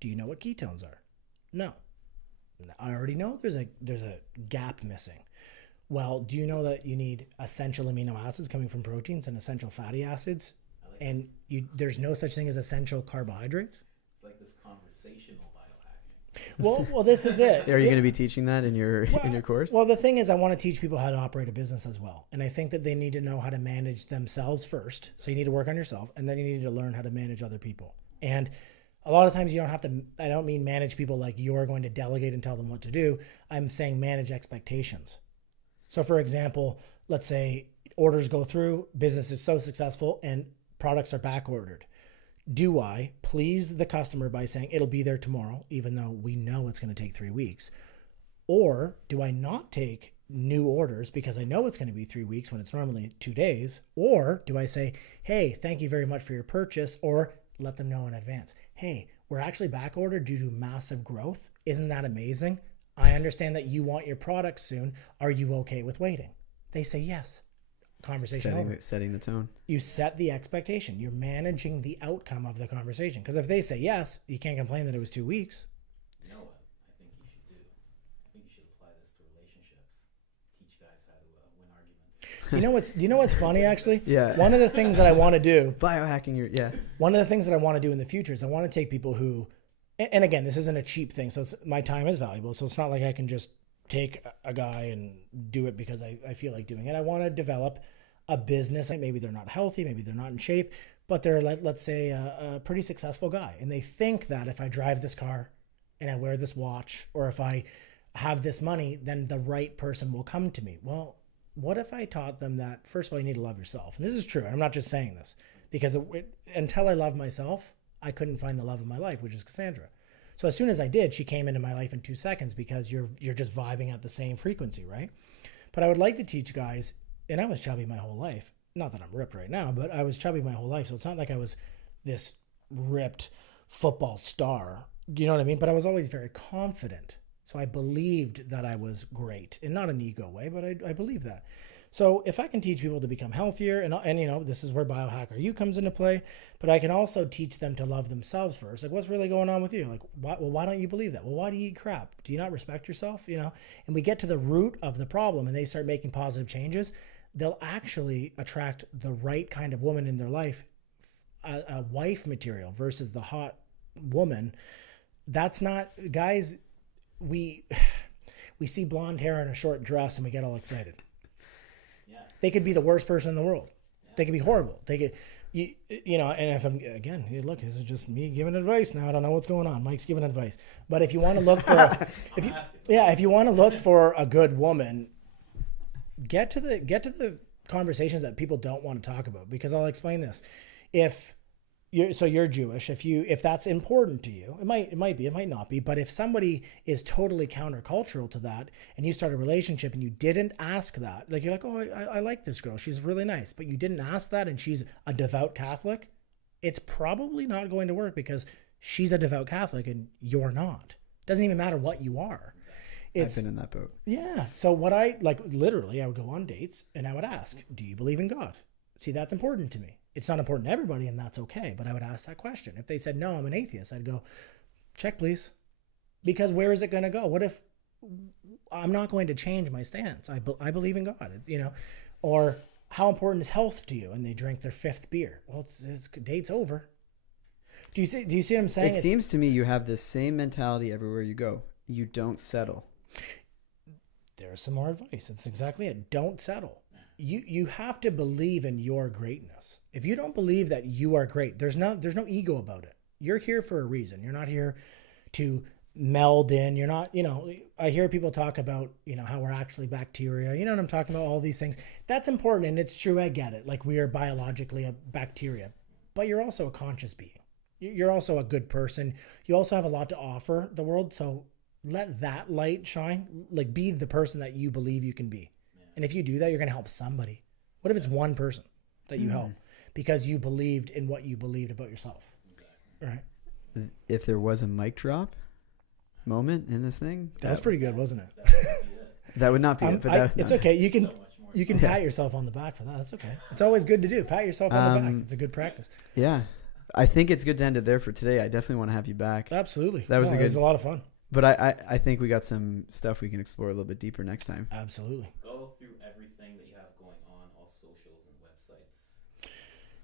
Do you know what ketones are? No. I already know there's a gap missing. Well, do you know that you need essential amino acids coming from proteins and essential fatty acids? And there's no such thing as essential carbohydrates? It's like this conversational biohacking. Well, this is it. Are you going to be teaching that in your course? Well, the thing is, I want to teach people how to operate a business as well. And I think that they need to know how to manage themselves first. So you need to work on yourself, and then you need to learn how to manage other people. And a lot of times you don't have to, I don't mean manage people like you're going to delegate and tell them what to do. I'm saying manage expectations. So for example, let's say orders go through, business is so successful and products are back ordered. Do I please the customer by saying it'll be there tomorrow, even though we know it's going to take 3 weeks? Or do I not take new orders because I know it's going to be 3 weeks when it's normally 2 days? Or do I say, hey, thank you very much for your purchase, or let them know in advance, hey, we're actually back ordered due to massive growth. Isn't that amazing? I understand that you want your product soon. Are you okay with waiting? They say yes. Conversation over. Setting the tone. You set the expectation. You're managing the outcome of the conversation. Because if they say yes, you can't complain that it was 2 weeks. You know what I think you should do? I think you should apply this to relationships. Teach guys how to win arguments. You know what's funny actually? Yeah. One of the things that I want to do. Biohacking One of the things that I want to do in the future is I want to take people who, and again, this isn't a cheap thing. So my time is valuable. So it's not like I can just take a guy and do it because I feel like doing it. I want to develop a business. Maybe they're not healthy, maybe they're not in shape, but they're, let's say, a pretty successful guy. And they think that if I drive this car and I wear this watch, or if I have this money, then the right person will come to me. Well, what if I taught them that, first of all, you need to love yourself? And this is true. I'm not just saying this, because until I love myself, I couldn't find the love of my life, which is Cassandra. So as soon as I did, she came into my life in 2 seconds, because you're just vibing at the same frequency, right? But I would like to teach guys, and I was chubby my whole life. Not that I'm ripped right now, but I was chubby my whole life. So it's not like I was this ripped football star, you know what I mean? But I was always very confident. So I believed that I was great, and not an ego way, but I believe that. So if I can teach people to become healthier, and you know, this is where Biohacker U comes into play, but I can also teach them to love themselves first. Like, what's really going on with you? Like, why don't you believe that? Well, why do you eat crap? Do you not respect yourself? You know, and we get to the root of the problem, and they start making positive changes. They'll actually attract the right kind of woman in their life, a wife material versus the hot woman. That's not, guys, we see blonde hair and a short dress and we get all excited. Yeah. They could be the worst person in the world. Yeah. They could be horrible. They could, you know, and if I'm, again, look, this is just me giving advice now. I don't know what's going on. Mike's giving advice. But if you want to look for, if you want to look for a good woman, get to the conversations that people don't want to talk about, because I'll explain this. If you're Jewish, if that's important to you, it might be, it might not be, but if somebody is totally countercultural to that and you start a relationship and you didn't ask that, like you're like, oh, I like this girl, she's really nice, but you didn't ask that and she's a devout Catholic, it's probably not going to work because she's a devout Catholic and you're not. Doesn't even matter what you are. I've been in that boat. Yeah. So what I literally, I would go on dates and I would ask, do you believe in God? See, that's important to me. It's not important to everybody, and that's okay. But I would ask that question. If they said, no, I'm an atheist, I'd go, check, please. Because where is it going to go? What if I'm not going to change my stance? I believe in God, or how important is health to you? And they drink their 5th beer. Well, it's date's over. Do you see what I'm saying? It seems to me you have this same mentality everywhere you go. You don't settle. There's some more advice. That's exactly it. Don't settle. You have to believe in your greatness. If you don't believe that you are great, there's no ego about it. You're here for a reason. You're not here to meld in. You're not, I hear people talk about, how we're actually bacteria. You know what I'm talking about? All these things. That's important, and it's true. I get it. Like, we are biologically a bacteria, but you're also a conscious being. You're also a good person. You also have a lot to offer the world. So let that light shine. Like, be the person that you believe you can be. And if you do that, you're going to help somebody. What if it's one person that you help because you believed in what you believed about yourself? Right. If there was a mic drop moment in this thing, that was pretty good, wasn't it? That would not be it. But it's okay. You can pat yourself on the back for that. That's okay. It's always good to do. Pat yourself on the back. It's a good practice. Yeah. I think it's good to end it there for today. I definitely want to have you back. Absolutely. It was a lot of fun. But I think we got some stuff we can explore a little bit deeper next time. Absolutely. Go through everything that you have going on, all socials and websites.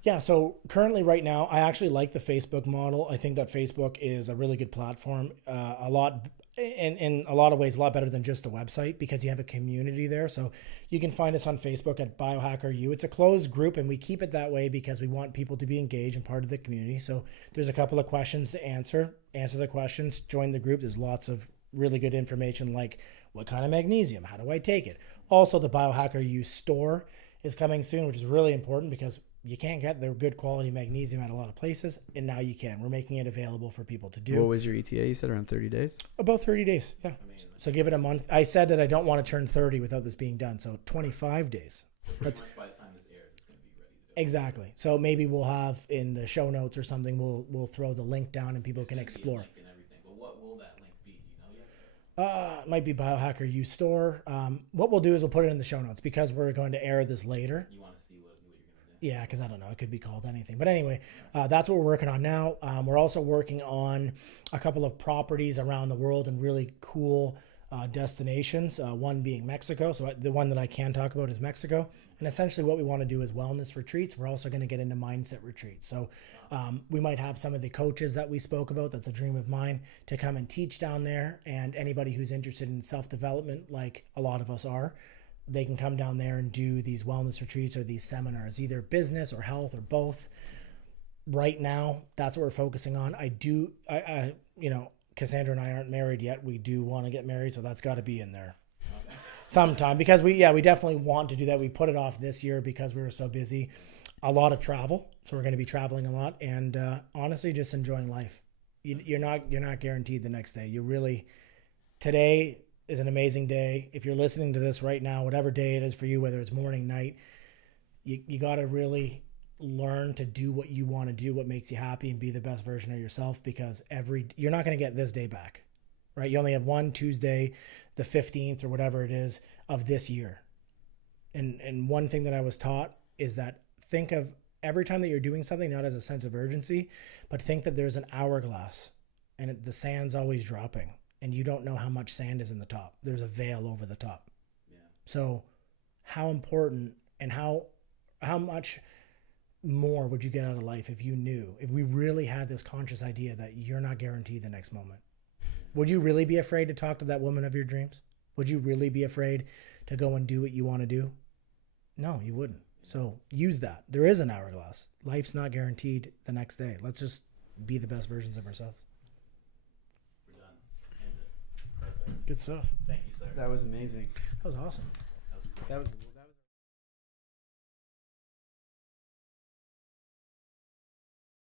Yeah, so currently right now, I actually like the Facebook model. I think that Facebook is a really good platform. In a lot of ways, a lot better than just a website because you have a community there. So you can find us on Facebook at Biohacker U. It's a closed group, and we keep it that way because we want people to be engaged and part of the community. So there's a couple of questions to answer. Answer the questions, join the group. There's lots of really good information like what kind of magnesium, how do I take it? Also, the Biohacker U store is coming soon, which is really important because you can't get the good quality magnesium at a lot of places, and now you can. We're making it available for people to do. What was your ETA? You said around 30 days? About 30 days, yeah. So give it a month. I said that I don't want to turn 30 without this being done, so 25 days. Pretty much by the time this airs, it's going to be ready to go. Exactly. So maybe we'll have in the show notes or something, we'll throw the link down and people can explore. Link and everything. But what will that link be? Do you know yet? It might be Biohacker U store. What we'll do is we'll put it in the show notes because we're going to air this later. You want to see what you're going to do? Yeah, because I don't know. It could be called anything. But anyway, that's what we're working on now. We're also working on a couple of properties around the world and really cool destinations, one being Mexico. So the one that I can talk about is Mexico. And essentially what we want to do is wellness retreats. We're also going to get into mindset retreats. So we might have some of the coaches that we spoke about, that's a dream of mine, to come and teach down there. And anybody who's interested in self-development, like a lot of us are, they can come down there and do these wellness retreats or these seminars, either business or health or both. Right now, that's what we're focusing on. I Cassandra and I aren't married yet. We do want to get married, so that's got to be in there sometime because we definitely want to do that. We put it off this year because we were so busy. A lot of travel, so we're going to be traveling a lot, and honestly, just enjoying life. You're not guaranteed the next day. Today is an amazing day. If you're listening to this right now, whatever day it is for you, whether it's morning, night, you got to really learn to do what you want to do, what makes you happy, and be the best version of yourself, because you're not going to get this day back, right? You only have one Tuesday, the 15th or whatever it is of this year. And one thing that I was taught is that think of every time that you're doing something, not as a sense of urgency, but think that there's an hourglass and the sand's always dropping and you don't know how much sand is in the top. There's a veil over the top. Yeah. So how important and how much more would you get out of life if we really had this conscious idea that you're not guaranteed the next moment? Would you really be afraid to talk to that woman of your dreams? Would you really be afraid to go and do what you want to do? No, you wouldn't. So use that. There is an hourglass. Life's not guaranteed the next day. Let's just be the best versions of ourselves. We're done. End it. Perfect. Good stuff. Thank you, sir. That was amazing. That was awesome. That was great. That was